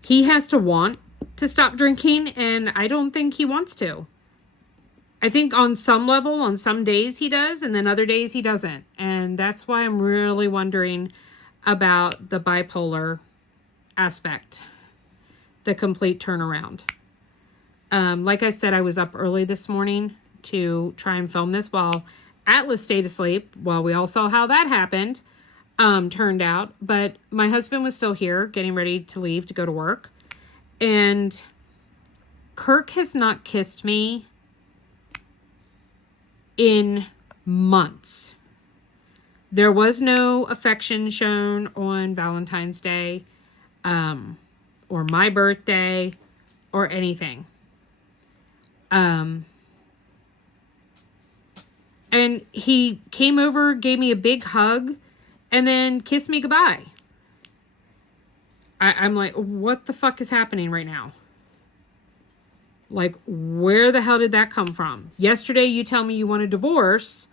he has to want to stop drinking, and I don't think he wants to. I think on some level, on some days he does, and then other days he doesn't. And that's why I'm really wondering about the bipolar aspect, the complete turnaround. Like I said, I was up early this morning to try and film this while Atlas stayed asleep. Well, we all saw how that happened, turned out. But my husband was still here, getting ready to leave to go to work. And Kirk has not kissed me in months. There was no affection shown on Valentine's Day, or my birthday, or anything. And he came over, gave me a big hug, and then kissed me goodbye. I'm like, what the fuck is happening right now? Like, where the hell did that come from? Yesterday, you tell me you want a divorce,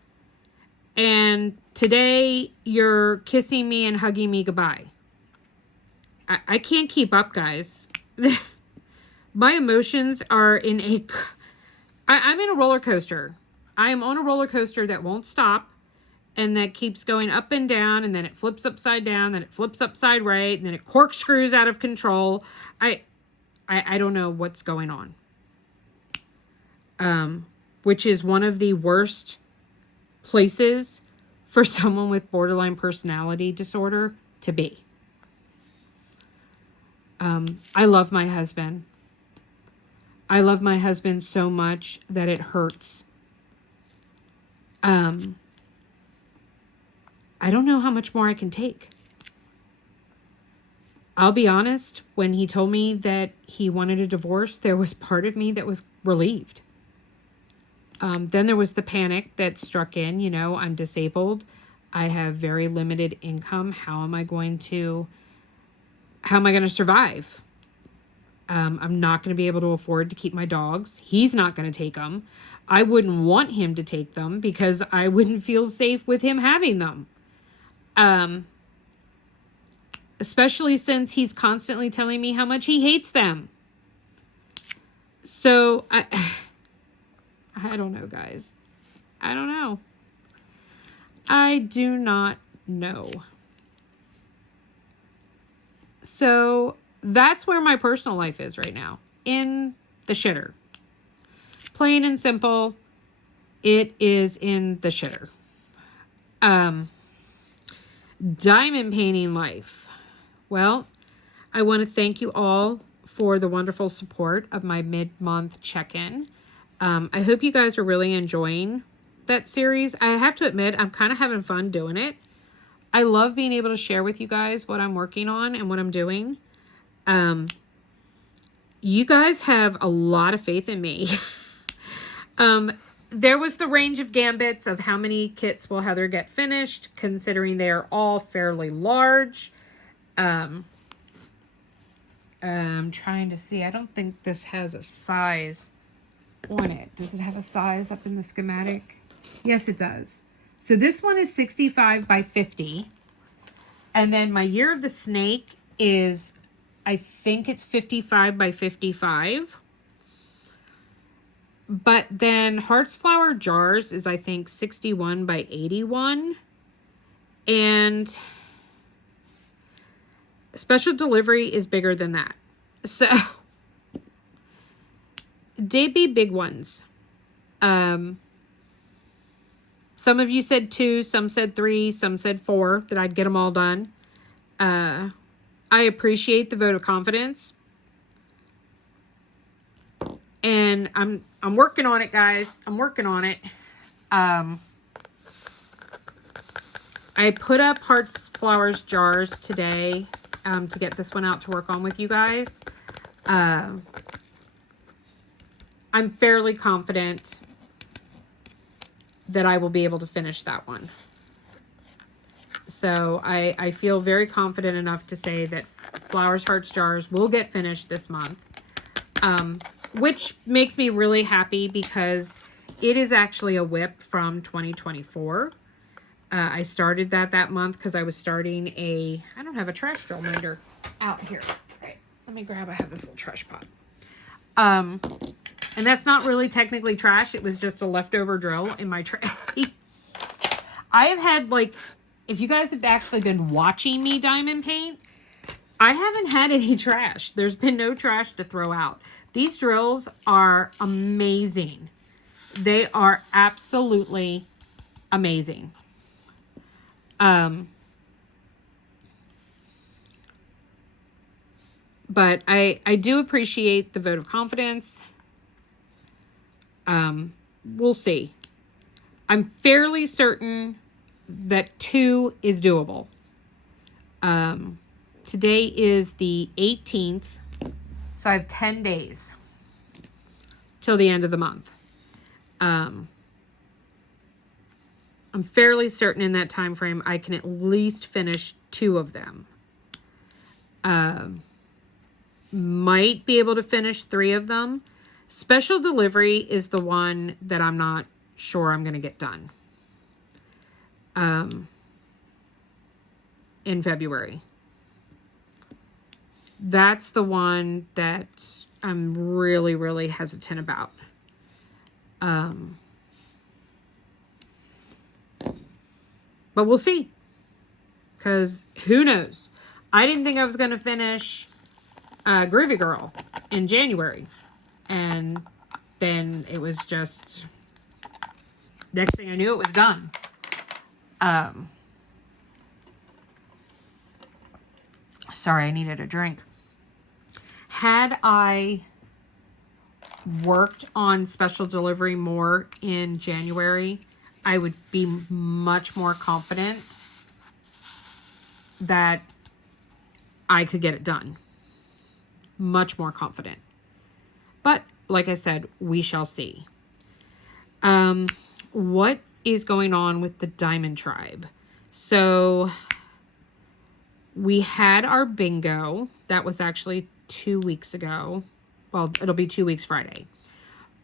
and today, you're kissing me and hugging me goodbye. I can't keep up, guys. My emotions are in a... I'm in a roller coaster. I am on a roller coaster that won't stop, and that keeps going up and down, and then it flips upside down, then it flips upside right, and then it corkscrews out of control. I don't know what's going on. Which is one of the worst places for someone with borderline personality disorder to be. I love my husband. I love my husband so much that it hurts. I don't know how much more I can take. I'll be honest, when he told me that he wanted a divorce, there was part of me that was relieved. Then there was the panic that struck in. You know, I'm disabled. I have very limited income. How am I going to survive? I'm not going to be able to afford to keep my dogs. He's not going to take them. I wouldn't want him to take them because I wouldn't feel safe with him having them. Especially since he's constantly telling me how much he hates them. So, I don't know, guys. I don't know. I do not know. So, that's where my personal life is right now. In the shitter. Plain and simple. It is in the shitter. Diamond painting life. Well, I want to thank you all for the wonderful support of my mid-month check-in. I hope you guys are really enjoying that series. I have to admit, I'm kind of having fun doing it. I love being able to share with you guys what I'm working on and what I'm doing. You guys have a lot of faith in me. There was the range of gambits of how many kits will Heather get finished, considering they are all fairly large. I'm trying to see. I don't think this has a size on it. Does it have a size up in the schematic? Yes, it does. So this one is 65 by 50. And then my Year of the Snake is, I think it's 55 by 55. But then Hearts Flower Jars is, I think, 61 by 81. And Special Delivery is bigger than that. So, they be big ones. Some of you said 2, some said 3, some said 4, that I'd get them all done. I appreciate the vote of confidence. And I'm working on it, guys. I'm working on it. I put up Hearts Flowers Jars today to get this one out to work on with you guys. I'm fairly confident that I will be able to finish that one. So I feel very confident enough to say that Flowers, Hearts, Jars will get finished this month. Which makes me really happy because it is actually a WIP from 2024. I started that month because I was starting I don't have a trash drill minder out here. All right, let me grab, I have this little trash pot. And that's not really technically trash. It was just a leftover drill in my tray. I have had, like, if you guys have actually been watching me diamond paint, I haven't had any trash. There's been no trash to throw out. These drills are amazing. They are absolutely amazing. But I do appreciate the vote of confidence. We'll see. I'm fairly certain that 2 is doable. Today is the 18th, so I have 10 days till the end of the month. I'm fairly certain in that time frame I can at least finish 2 of them. Might be able to finish 3 of them. Special delivery is the one that I'm not sure I'm going to get done. In February. That's the one that I'm really, really hesitant about. But we'll see. Because who knows? I didn't think I was going to finish Groovy Girl in January. And then it was just... next thing I knew, it was done. Sorry, I needed a drink. Had I worked on special delivery more in January, I would be much more confident that I could get it done. Much more confident. But, like I said, we shall see. What is going on with the Diamond Tribe? So, we had our bingo. That was actually 2 weeks ago. Well, it'll be 2 weeks Friday.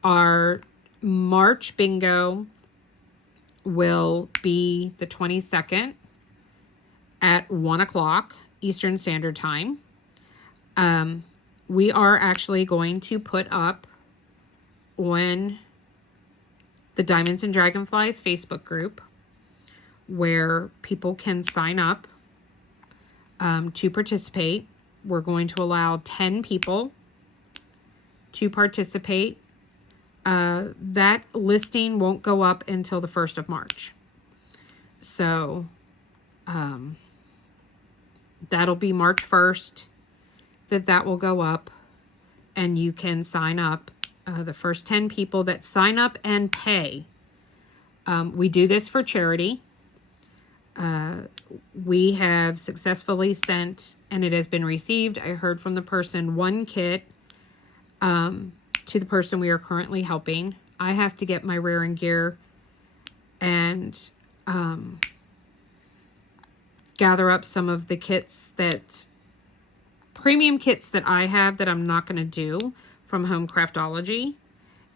Our March bingo will be the 22nd at 1 o'clock Eastern Standard Time. We are actually going to put up on the Diamonds and Dragonflies Facebook group where people can sign up to participate. We're going to allow 10 people to participate. That listing won't go up until the 1st of March. So that'll be March 1st that will go up, and you can sign up. The first 10 people that sign up and pay. We do this for charity. We have successfully sent, and it has been received, I heard from the person, 1 kit to the person we are currently helping. I have to get my Rare and Gear and gather up some of the kits premium kits that I have that I'm not going to do from Home Craftology,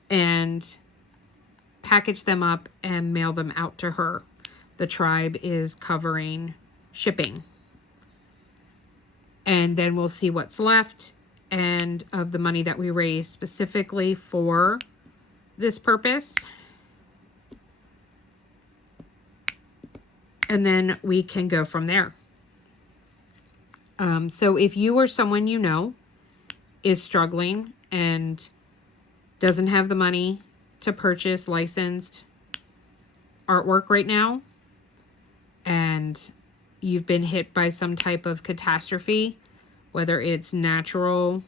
and package them up and mail them out to her. The tribe is covering shipping. And then we'll see what's left and of the money that we raise specifically for this purpose. And then we can go from there. So if you or someone you know is struggling and doesn't have the money to purchase licensed artwork right now, and you've been hit by some type of catastrophe, whether it's natural,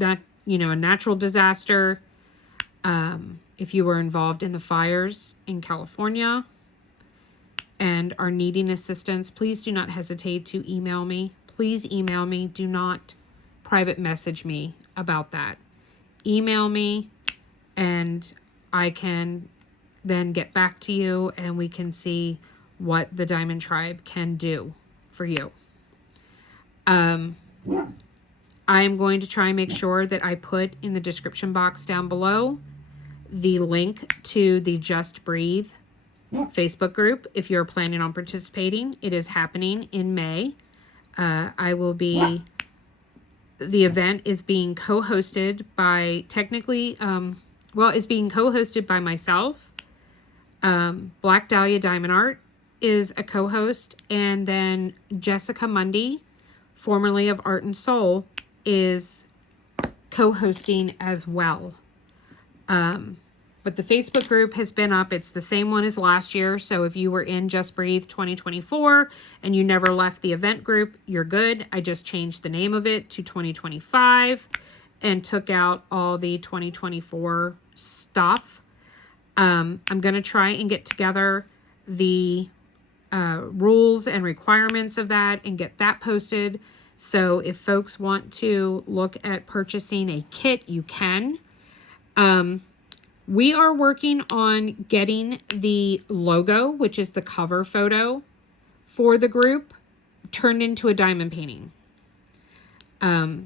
a natural disaster, if you were involved in the fires in California, and are needing assistance, please do not hesitate to email me. Please email me. Do not private message me about that. Email me and I can then get back to you and we can see what the Diamond Tribe can do for you. I am going to try and make sure that I put in the description box down below the link to the Just Breathe Facebook group if you're planning on participating. It is happening in May. The event is being co-hosted by it's being co-hosted by myself. Black Dahlia Diamond Art is a co-host, and then Jessica Mundy, formerly of Art and Soul, is co-hosting as well. But the Facebook group has been up. It's the same one as last year. So if you were in Just Breathe 2024 and you never left the event group, you're good. I just changed the name of it to 2025 and took out all the 2024 stuff. I'm going to try and get together the rules and requirements of that and get that posted. So if folks want to look at purchasing a kit, you can. We are working on getting the logo, which is the cover photo for the group, turned into a diamond painting. I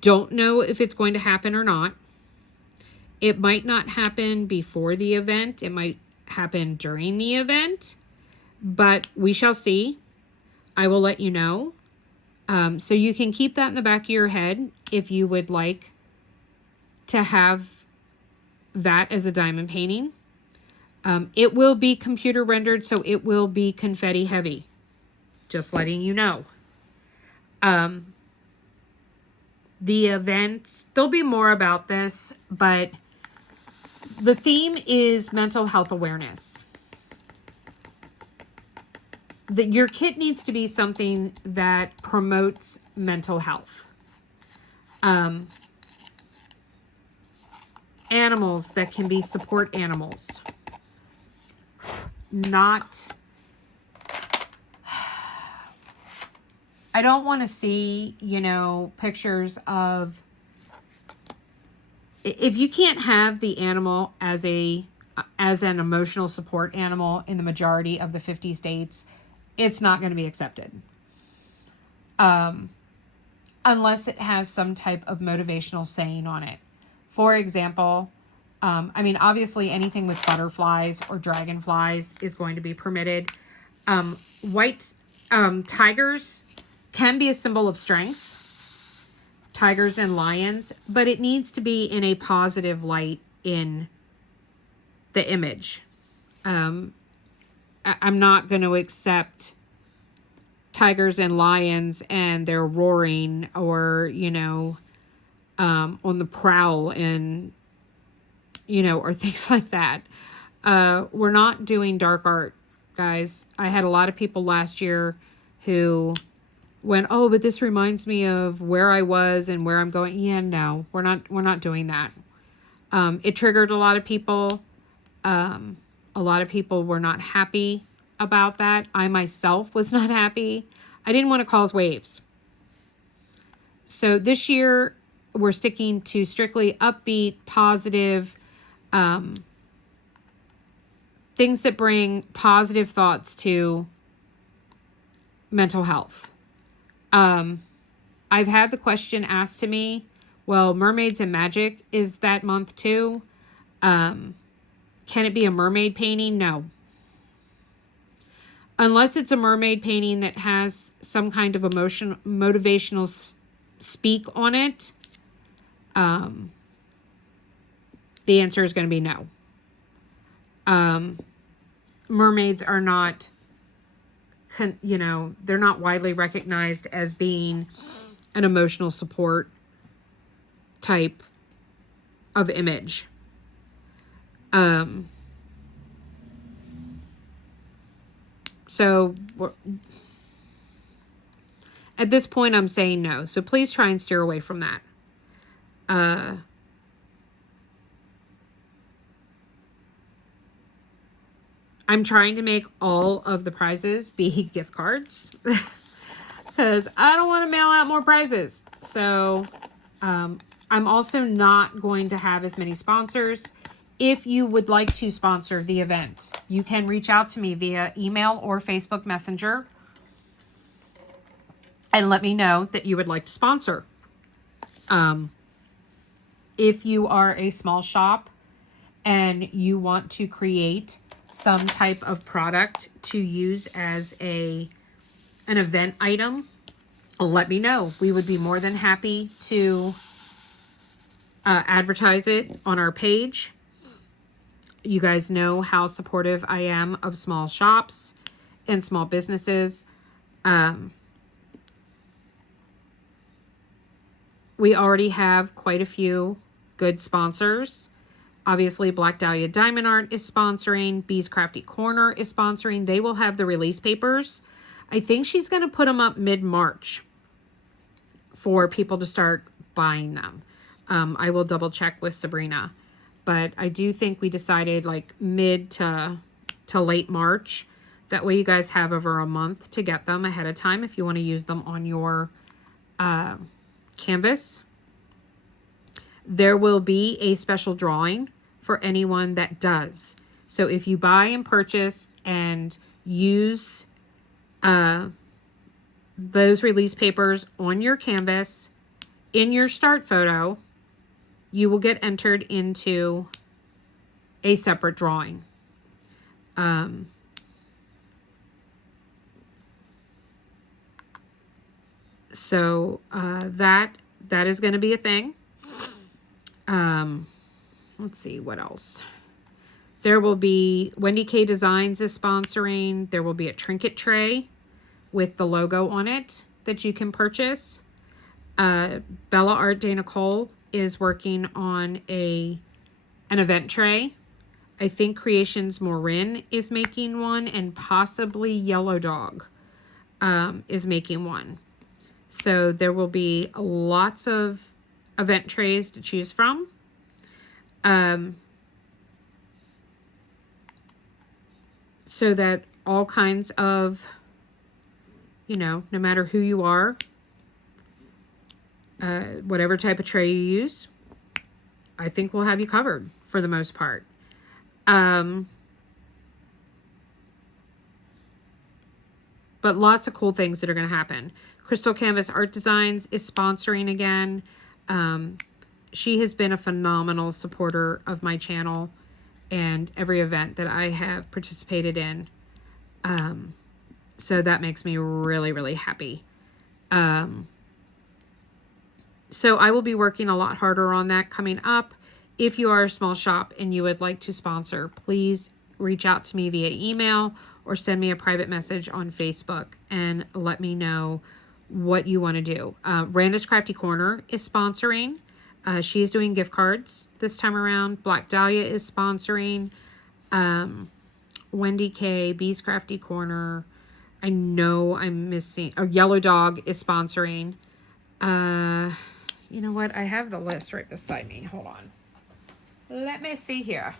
don't know if it's going to happen or not. It might not happen before the event. It might happen during the event, but we shall see. I will let you know. So you can keep that in the back of your head if you would like to have that as a diamond painting. It will be computer rendered, so it will be confetti heavy. Just letting you know. The events, there'll be more about this, but the theme is mental health awareness. Your kit needs to be something that promotes mental health. Animals that can be support animals. I don't want to see, pictures of, if you can't have the animal as an emotional support animal in the majority of the 50 states, it's not going to be accepted. Unless it has some type of motivational saying on it. For example, obviously anything with butterflies or dragonflies is going to be permitted. White tigers can be a symbol of strength. Tigers and lions, but it needs to be in a positive light in the image. I'm not going to accept tigers and lions and they're roaring or, on the prowl and, or things like that. We're not doing dark art, guys. I had a lot of people last year who went, oh, but this reminds me of where I was and where I'm going. Yeah, no, we're not doing that. It triggered a lot of people. A lot of people were not happy about that. I myself was not happy. I didn't want to cause waves. So this year we're sticking to strictly upbeat, positive, things that bring positive thoughts to mental health. I've had the question asked to me, well, Mermaids and Magic is that month too. Can it be a mermaid painting? No. Unless it's a mermaid painting that has some kind of motivational speak on it, the answer is going to be no. Mermaids are not, they're not widely recognized as being an emotional support type of image. So at this point, I'm saying no. So please try and steer away from that. I'm trying to make all of the prizes be gift cards because I don't want to mail out more prizes. So I'm also not going to have as many sponsors. If you would like to sponsor the event, you can reach out to me via email or Facebook Messenger and let me know that you would like to sponsor. If you are a small shop and you want to create some type of product to use as an event item, let me know. We would be more than happy to advertise it on our page. You guys know how supportive I am of small shops and small businesses. We already have quite a few good sponsors. Obviously, Black Dahlia Diamond Art is sponsoring. Bee's Crafty Corner is sponsoring. They will have the release papers. I think she's going to put them up mid-March for people to start buying them. I will double check with Sabrina. But I do think we decided like mid to late March. That way you guys have over a month to get them ahead of time if you want to use them on your canvas. There will be a special drawing for anyone that does. So if you buy and purchase and use those release papers on your canvas in your start photo, you will get entered into a separate drawing. So that is going to be a thing. Let's see what else. There will be WendyK Designs is sponsoring. There will be a trinket tray with the logo on it that you can purchase. Art de Nicole is working on an event tray. I think Creations Morin is making one, and possibly Yellow Dog is making one. So there will be lots of event trays to choose from. So that all kinds of, no matter who you are, whatever type of tray you use, I think we'll have you covered for the most part. But lots of cool things that are going to happen. Crystal Canvas Art Designs is sponsoring again. She has been a phenomenal supporter of my channel and every event that I have participated in. So that makes me really, really happy. So I will be working a lot harder on that coming up. If you are a small shop and you would like to sponsor, please reach out to me via email or send me a private message on Facebook and let me know what you want to do. Randa's Crafty Corner is sponsoring. She is doing gift cards this time around. Black Dahlia is sponsoring. WendyK, Bee's Crafty Corner. I know I'm missing. Oh, Yellow Dog is sponsoring. You know what? I have the list right beside me. Hold on. Let me see here.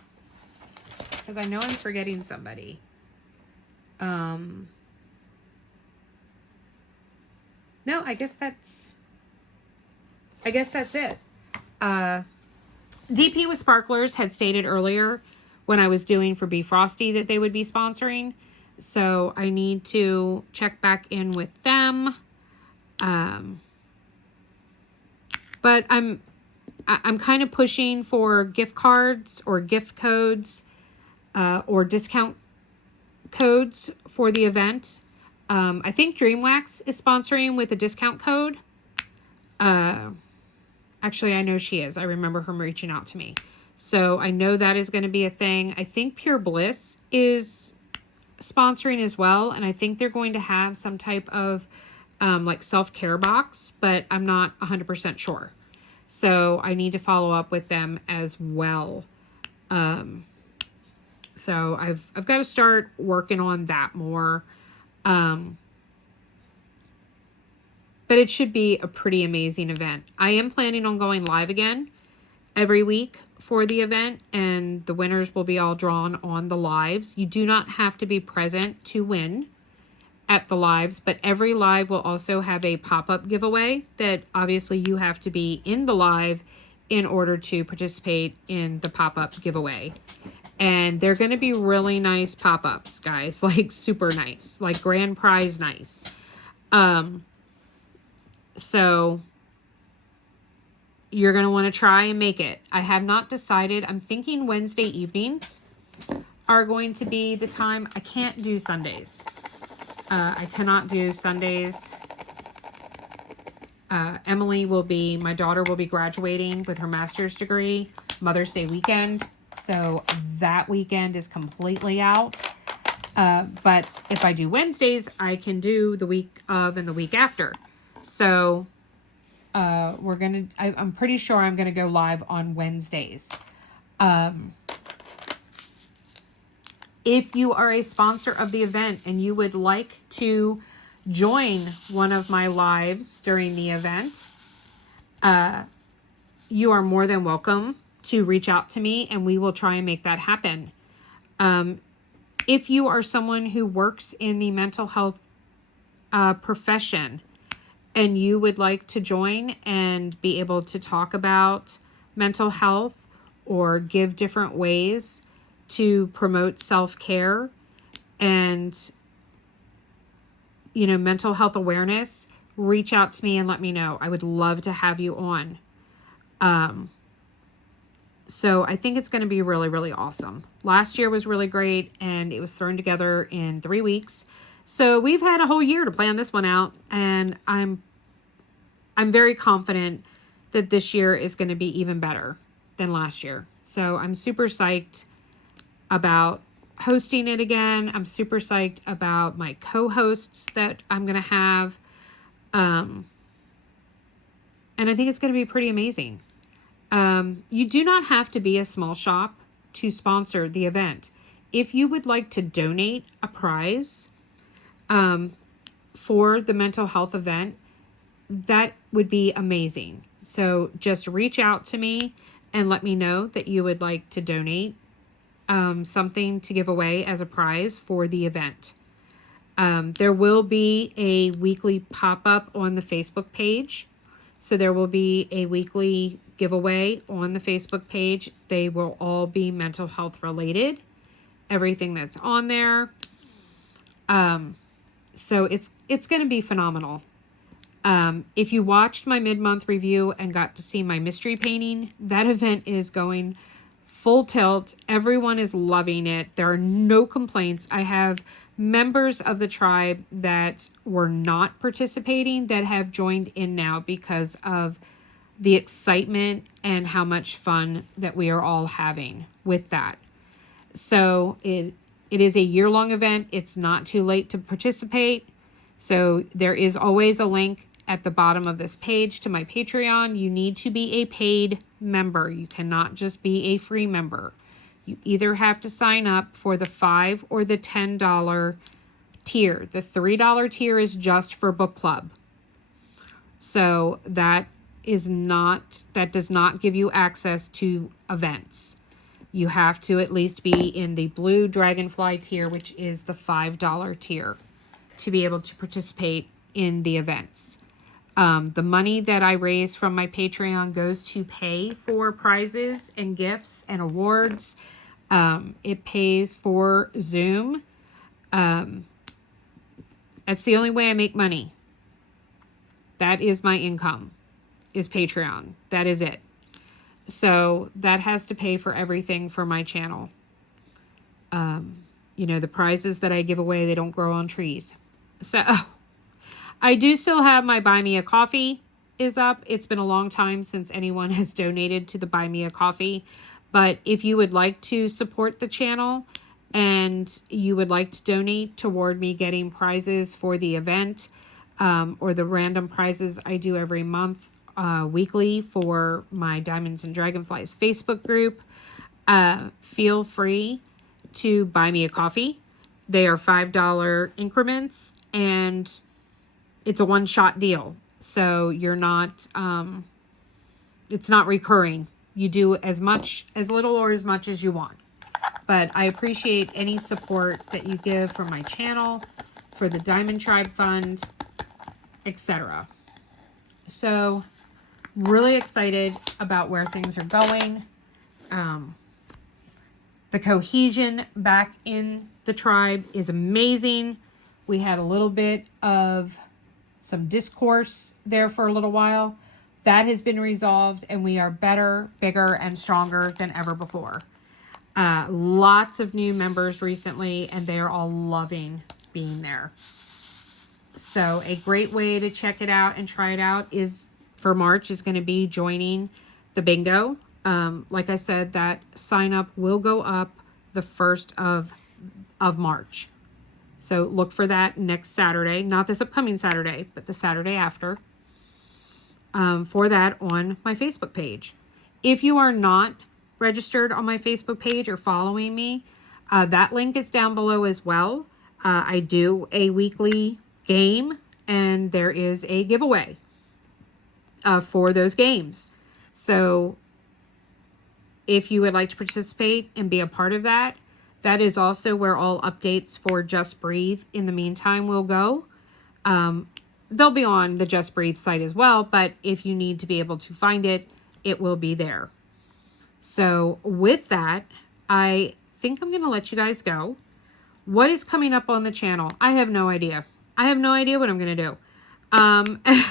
Because I know I'm forgetting somebody. No, I guess that's it. DP with Sparklers had stated earlier when I was doing for Be Frosty that they would be sponsoring. So I need to check back in with them. But I'm kind of pushing for gift cards or gift codes or discount codes for the event. I think DreamWax is sponsoring with a discount code. Actually, I know she is. I remember her reaching out to me. So I know that is going to be a thing. I think Pure Bliss is sponsoring as well. And I think they're going to have some type of like self-care box, but I'm not 100% sure. So I need to follow up with them as well. So I've got to start working on that more. But it should be a pretty amazing event. I am planning on going live again every week for the event, and the winners will be all drawn on the lives. You do not have to be present to win at the lives, but every live will also have a pop-up giveaway that obviously you have to be in the live in order to participate in the pop-up giveaway. And they're going to be really nice pop-ups, guys, like super nice, like grand prize nice. So you're going to want to try and make it. I have not decided. I'm thinking Wednesday evenings are going to be the time. I can't do Sundays. I cannot do Sundays. My daughter will be graduating with her master's degree Mother's Day weekend. So that weekend is completely out. But if I do Wednesdays, I can do the week of and the week after. So I'm pretty sure I'm going to go live on Wednesdays. If you are a sponsor of the event and you would like to join one of my lives during the event, you are more than welcome to reach out to me and we will try and make that happen. If you are someone who works in the mental health profession and you would like to join and be able to talk about mental health or give different ways to promote self-care and, you know, mental health awareness, reach out to me and let me know. I would love to have you on. So I think it's going to be really, really awesome. Last year was really great and it was thrown together in 3 weeks. So we've had a whole year to plan this one out, and I'm very confident that this year is going to be even better than last year. So I'm super psyched about hosting it again. I'm super psyched about my co-hosts that I'm going to have. And I think it's going to be pretty amazing. You do not have to be a small shop to sponsor the event. If you would like to donate a prize for the mental health event, that would be amazing. So just reach out to me and let me know that you would like to donate something to give away as a prize for the event. There will be a weekly pop-up on the Facebook page. So there will be a weekly giveaway on the Facebook page. They will all be mental health related. Everything that's on there. So it's going to be phenomenal. If you watched my mid-month review and got to see my mystery painting, that event is going full tilt. Everyone is loving it. There are no complaints. I have members of the tribe that were not participating that have joined in now because of the excitement and how much fun that we are all having with that. So it is a year-long event. It's not too late to participate. So there is always a link at the bottom of this page to my Patreon. You need to be a paid member. You cannot just be a free member. You either have to sign up for the $5 or the $10 tier. The $3 tier is just for book club. So that does not give you access to events. You have to at least be in the blue dragonfly tier, which is the $5 tier, to be able to participate in the events. The money that I raise from my Patreon goes to pay for prizes and gifts and awards. It pays for Zoom. That's the only way I make money. That is my income, is Patreon. That is it. So that has to pay for everything for my channel. You know, the prizes that I give away, they don't grow on trees. So I do still have my Buy Me a Coffee is up. It's been a long time since anyone has donated to the Buy Me a Coffee. But if you would like to support the channel and you would like to donate toward me getting prizes for the event, or the random prizes I do every month, weekly for my Diamonds and Dragonflies Facebook group, feel free to buy me a coffee. They are $5 increments and it's a one-shot deal. So you're not, it's not recurring. you do as little or as much as you want. But I appreciate any support that you give for my channel, for the Diamond Tribe Fund, etc. So, really excited about where things are going. The cohesion back in the tribe is amazing. We had a little bit of some discourse there for a little while. That has been resolved, and we are better, bigger, and stronger than ever before. Lots of new members recently, and they are all loving being there. So a great way to check it out and try it out is for March is going to be joining the bingo. Like I said, that sign up will go up the 1st of March. So look for that next Saturday, not this upcoming Saturday, but the Saturday after, for that on my Facebook page. If you are not registered on my Facebook page or following me, that link is down below as well. I do a weekly game, and there is a giveaway for those games. So if you would like to participate and be a part of that, that is also where all updates for Just Breathe in the meantime will go. They'll be on the Just Breathe site as well, but if you need to be able to find it, it will be there. So with that, I think I'm going to let you guys go. What is coming up on the channel? I have no idea. I have no idea what I'm going to do. I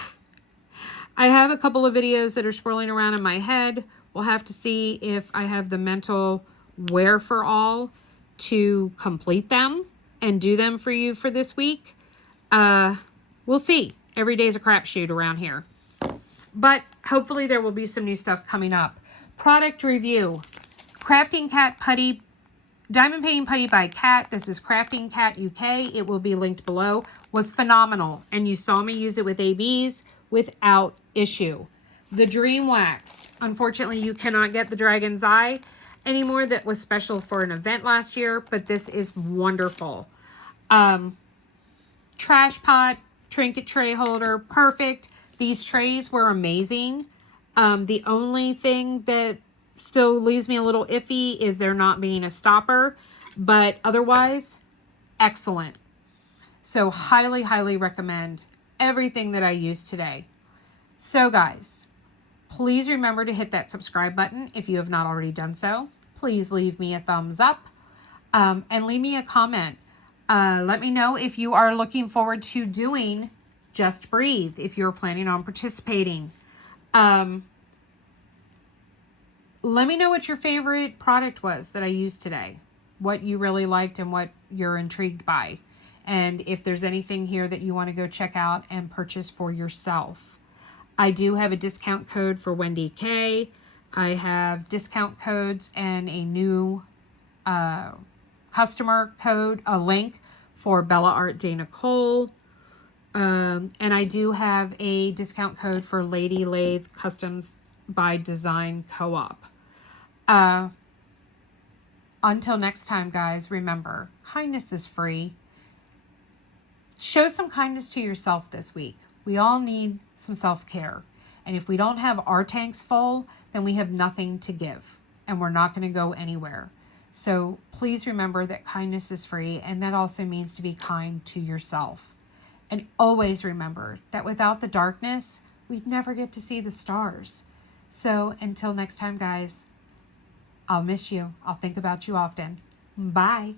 have a couple of videos that are swirling around in my head. We'll have to see if I have the mental wherewithal to complete them and do them for you for this week. We'll see. Every day's a crapshoot around here. But hopefully there will be some new stuff coming up. Product review. Crafting Cat Putty. Diamond Painting Putty by Cat. This is Crafting Cat UK. It will be linked below. Was phenomenal. And you saw me use it with ABs without issue. The Dream Wax. Unfortunately, you cannot get the Dragon's Eye anymore. That was special for an event last year, but this is wonderful. Trash pot, trinket tray holder, perfect. These trays were amazing. The only thing that still leaves me a little iffy is there not being a stopper, but otherwise, excellent. So highly, highly recommend everything that I used today. So guys, please remember to hit that subscribe button if you have not already done so. Please leave me a thumbs up and leave me a comment. Let me know if you are looking forward to doing Just Breathe, if you're planning on participating. Let me know what your favorite product was that I used today, what you really liked and what you're intrigued by. And if there's anything here that you want to go check out and purchase for yourself. I do have a discount code for WendyK. I have discount codes and a new customer code, a link for Bella Art de Nicole. And I do have a discount code for Lady Lathe Customs by Design Co-op. Until next time, guys, remember, kindness is free. Show some kindness to yourself this week. We all need some self-care. And if we don't have our tanks full, then we have nothing to give. And we're not going to go anywhere. So please remember that kindness is free. And that also means to be kind to yourself. And always remember that without the darkness, we'd never get to see the stars. So until next time, guys, I'll miss you. I'll think about you often. Bye.